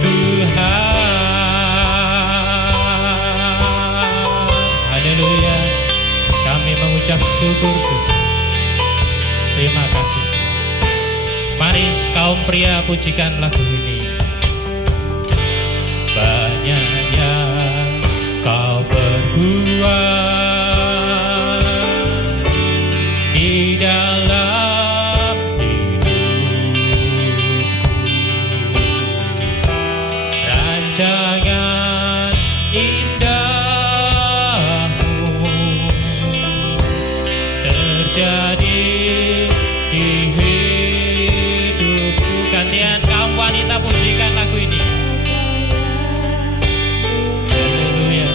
Tuhan. Haleluya. Kami mengucap syukur Tuhan. Terima kasih. Mari kaum pria pujikan lagu ini. Banyak yang kau perbuat di dalam hidupku. Rancangan indahmu terjadi di hidupku. Gantian kaum wanita pujikan lagu ini. Haleluya.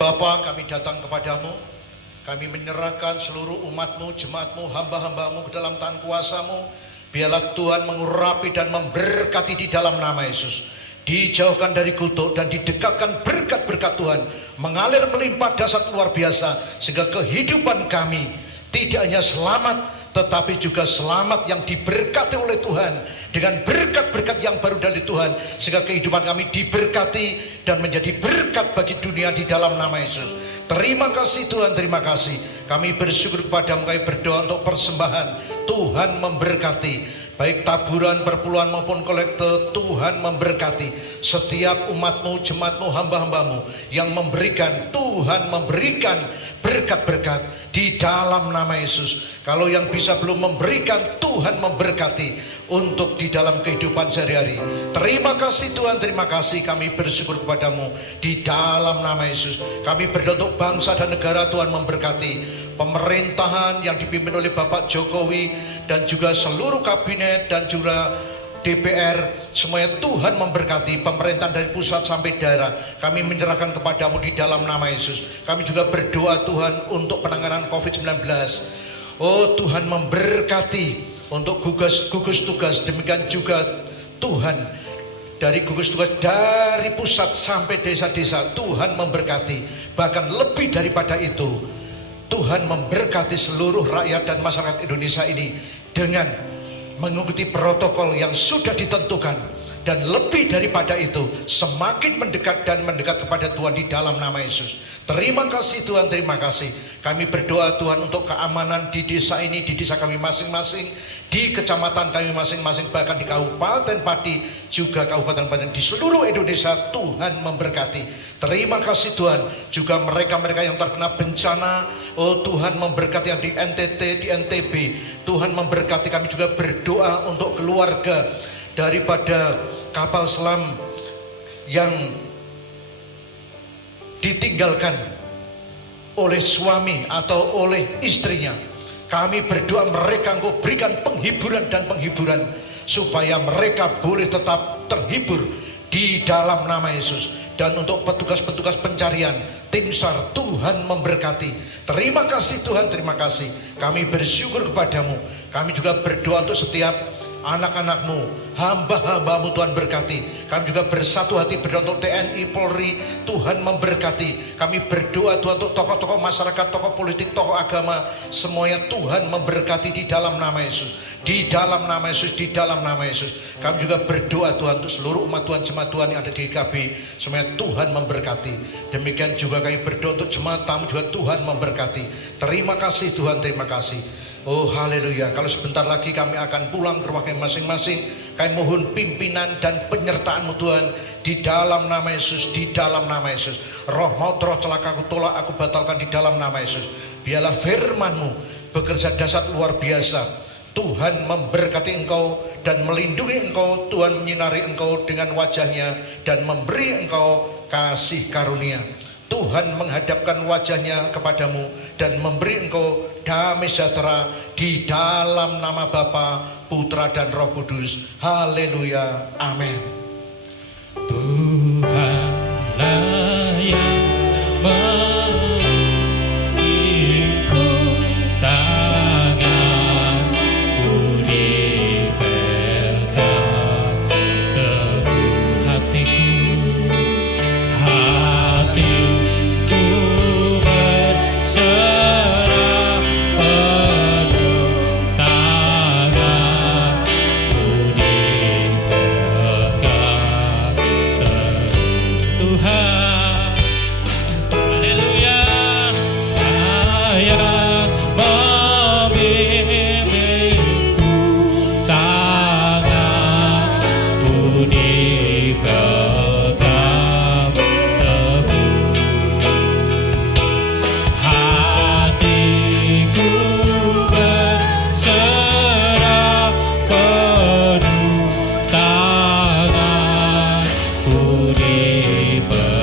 Bapa, kami datang kepadamu. Kami menyerahkan seluruh umatmu, jemaatmu, hamba-hambamu ke dalam tangan kuasamu. Biarlah Tuhan mengurapi dan memberkati di dalam nama Yesus. Dijauhkan dari kutuk dan didekatkan berkat-berkat Tuhan. Mengalir melimpah dahsyat luar biasa. Sehingga kehidupan kami tidak hanya selamat, tetapi juga selamat yang diberkati oleh Tuhan. Dengan berkat-berkat yang baru dari Tuhan. Sehingga kehidupan kami diberkati dan menjadi berkat bagi dunia di dalam nama Yesus. Terima kasih Tuhan, terima kasih. Kami bersyukur kepadamu, kami berdoa untuk persembahan. Tuhan memberkati. Baik taburan, perpuluhan maupun kolekte, Tuhan memberkati. Setiap umatmu, jemaatmu, hamba-hambamu yang memberikan, Tuhan memberikan berkat-berkat di dalam nama Yesus. Kalau yang bisa belum memberikan, Tuhan memberkati untuk di dalam kehidupan sehari-hari. Terima kasih Tuhan, terima kasih. Kami bersyukur kepadamu di dalam nama Yesus. Kami berdoa untuk bangsa dan negara, Tuhan memberkati. Pemerintahan yang dipimpin oleh Bapak Jokowi dan juga seluruh kabinet dan juga DPR, semuanya Tuhan memberkati. Pemerintahan dari pusat sampai daerah, kami menyerahkan kepadamu di dalam nama Yesus. Kami juga berdoa Tuhan untuk penanganan COVID-19. Oh Tuhan memberkati untuk gugus tugas. Demikian juga Tuhan dari gugus tugas dari pusat sampai desa-desa, Tuhan memberkati. Bahkan lebih daripada itu, Tuhan memberkati seluruh rakyat dan masyarakat Indonesia ini dengan mengikuti protokol yang sudah ditentukan. Dan lebih daripada itu, semakin mendekat dan mendekat kepada Tuhan di dalam nama Yesus. Terima kasih Tuhan, terima kasih. Kami berdoa Tuhan untuk keamanan di desa ini, di desa kami masing-masing, di kecamatan kami masing-masing, bahkan di Kabupaten Pati, juga Kabupaten-Kabupaten di seluruh Indonesia. Tuhan memberkati. Terima kasih Tuhan. Juga mereka-mereka yang terkena bencana, oh Tuhan memberkati yang di NTT, di NTB. Tuhan memberkati. Kami juga berdoa untuk keluarga daripada kapal selam yang ditinggalkan oleh suami atau oleh istrinya. Kami berdoa mereka Engkau berikan penghiburan dan penghiburan, supaya mereka boleh tetap terhibur di dalam nama Yesus. Dan untuk petugas-petugas pencarian, tim SAR, Tuhan memberkati. Terima kasih Tuhan, terima kasih. Kami bersyukur kepadamu. Kami juga berdoa untuk setiap anak-anakmu, hamba-hambamu, Tuhan berkati. Kami juga bersatu hati berdoa untuk TNI, Polri, Tuhan memberkati. Kami berdoa Tuhan untuk tokoh-tokoh masyarakat, tokoh politik, tokoh agama, semuanya Tuhan memberkati di dalam nama Yesus. Di dalam nama Yesus, di dalam nama Yesus. Kami juga berdoa Tuhan untuk seluruh umat Tuhan, jemaat Tuhan yang ada di GKB, semuanya Tuhan memberkati. Demikian juga kami berdoa untuk jemaat tamu, juga Tuhan memberkati. Terima kasih Tuhan, terima kasih. Oh haleluya. Kalau sebentar lagi kami akan pulang ke rumah kami masing-masing, kami mohon pimpinan dan penyertaan-Mu Tuhan di dalam nama Yesus, di dalam nama Yesus. Roh maut, roh celaka aku tolak, aku batalkan di dalam nama Yesus. Biarlah firman-Mu bekerja dahsyat luar biasa. Tuhan memberkati engkau dan melindungi engkau. Tuhan menyinari engkau dengan wajahnya dan memberi engkau kasih karunia. Tuhan menghadapkan wajahnya kepadamu dan memberi engkau damai sejahtera di dalam nama Bapa, Putra dan Roh Kudus. Haleluya. Amin. Tuhanlah yang mengikut tanganku dipegang teguh hatiku. Hatiku berserah penuh, tanganku dipegang teguh Tuhan. Haleluya. Yang membimbingku, tanganku dipegang teguh. Hatiku berserah penuh, tanganku dipegang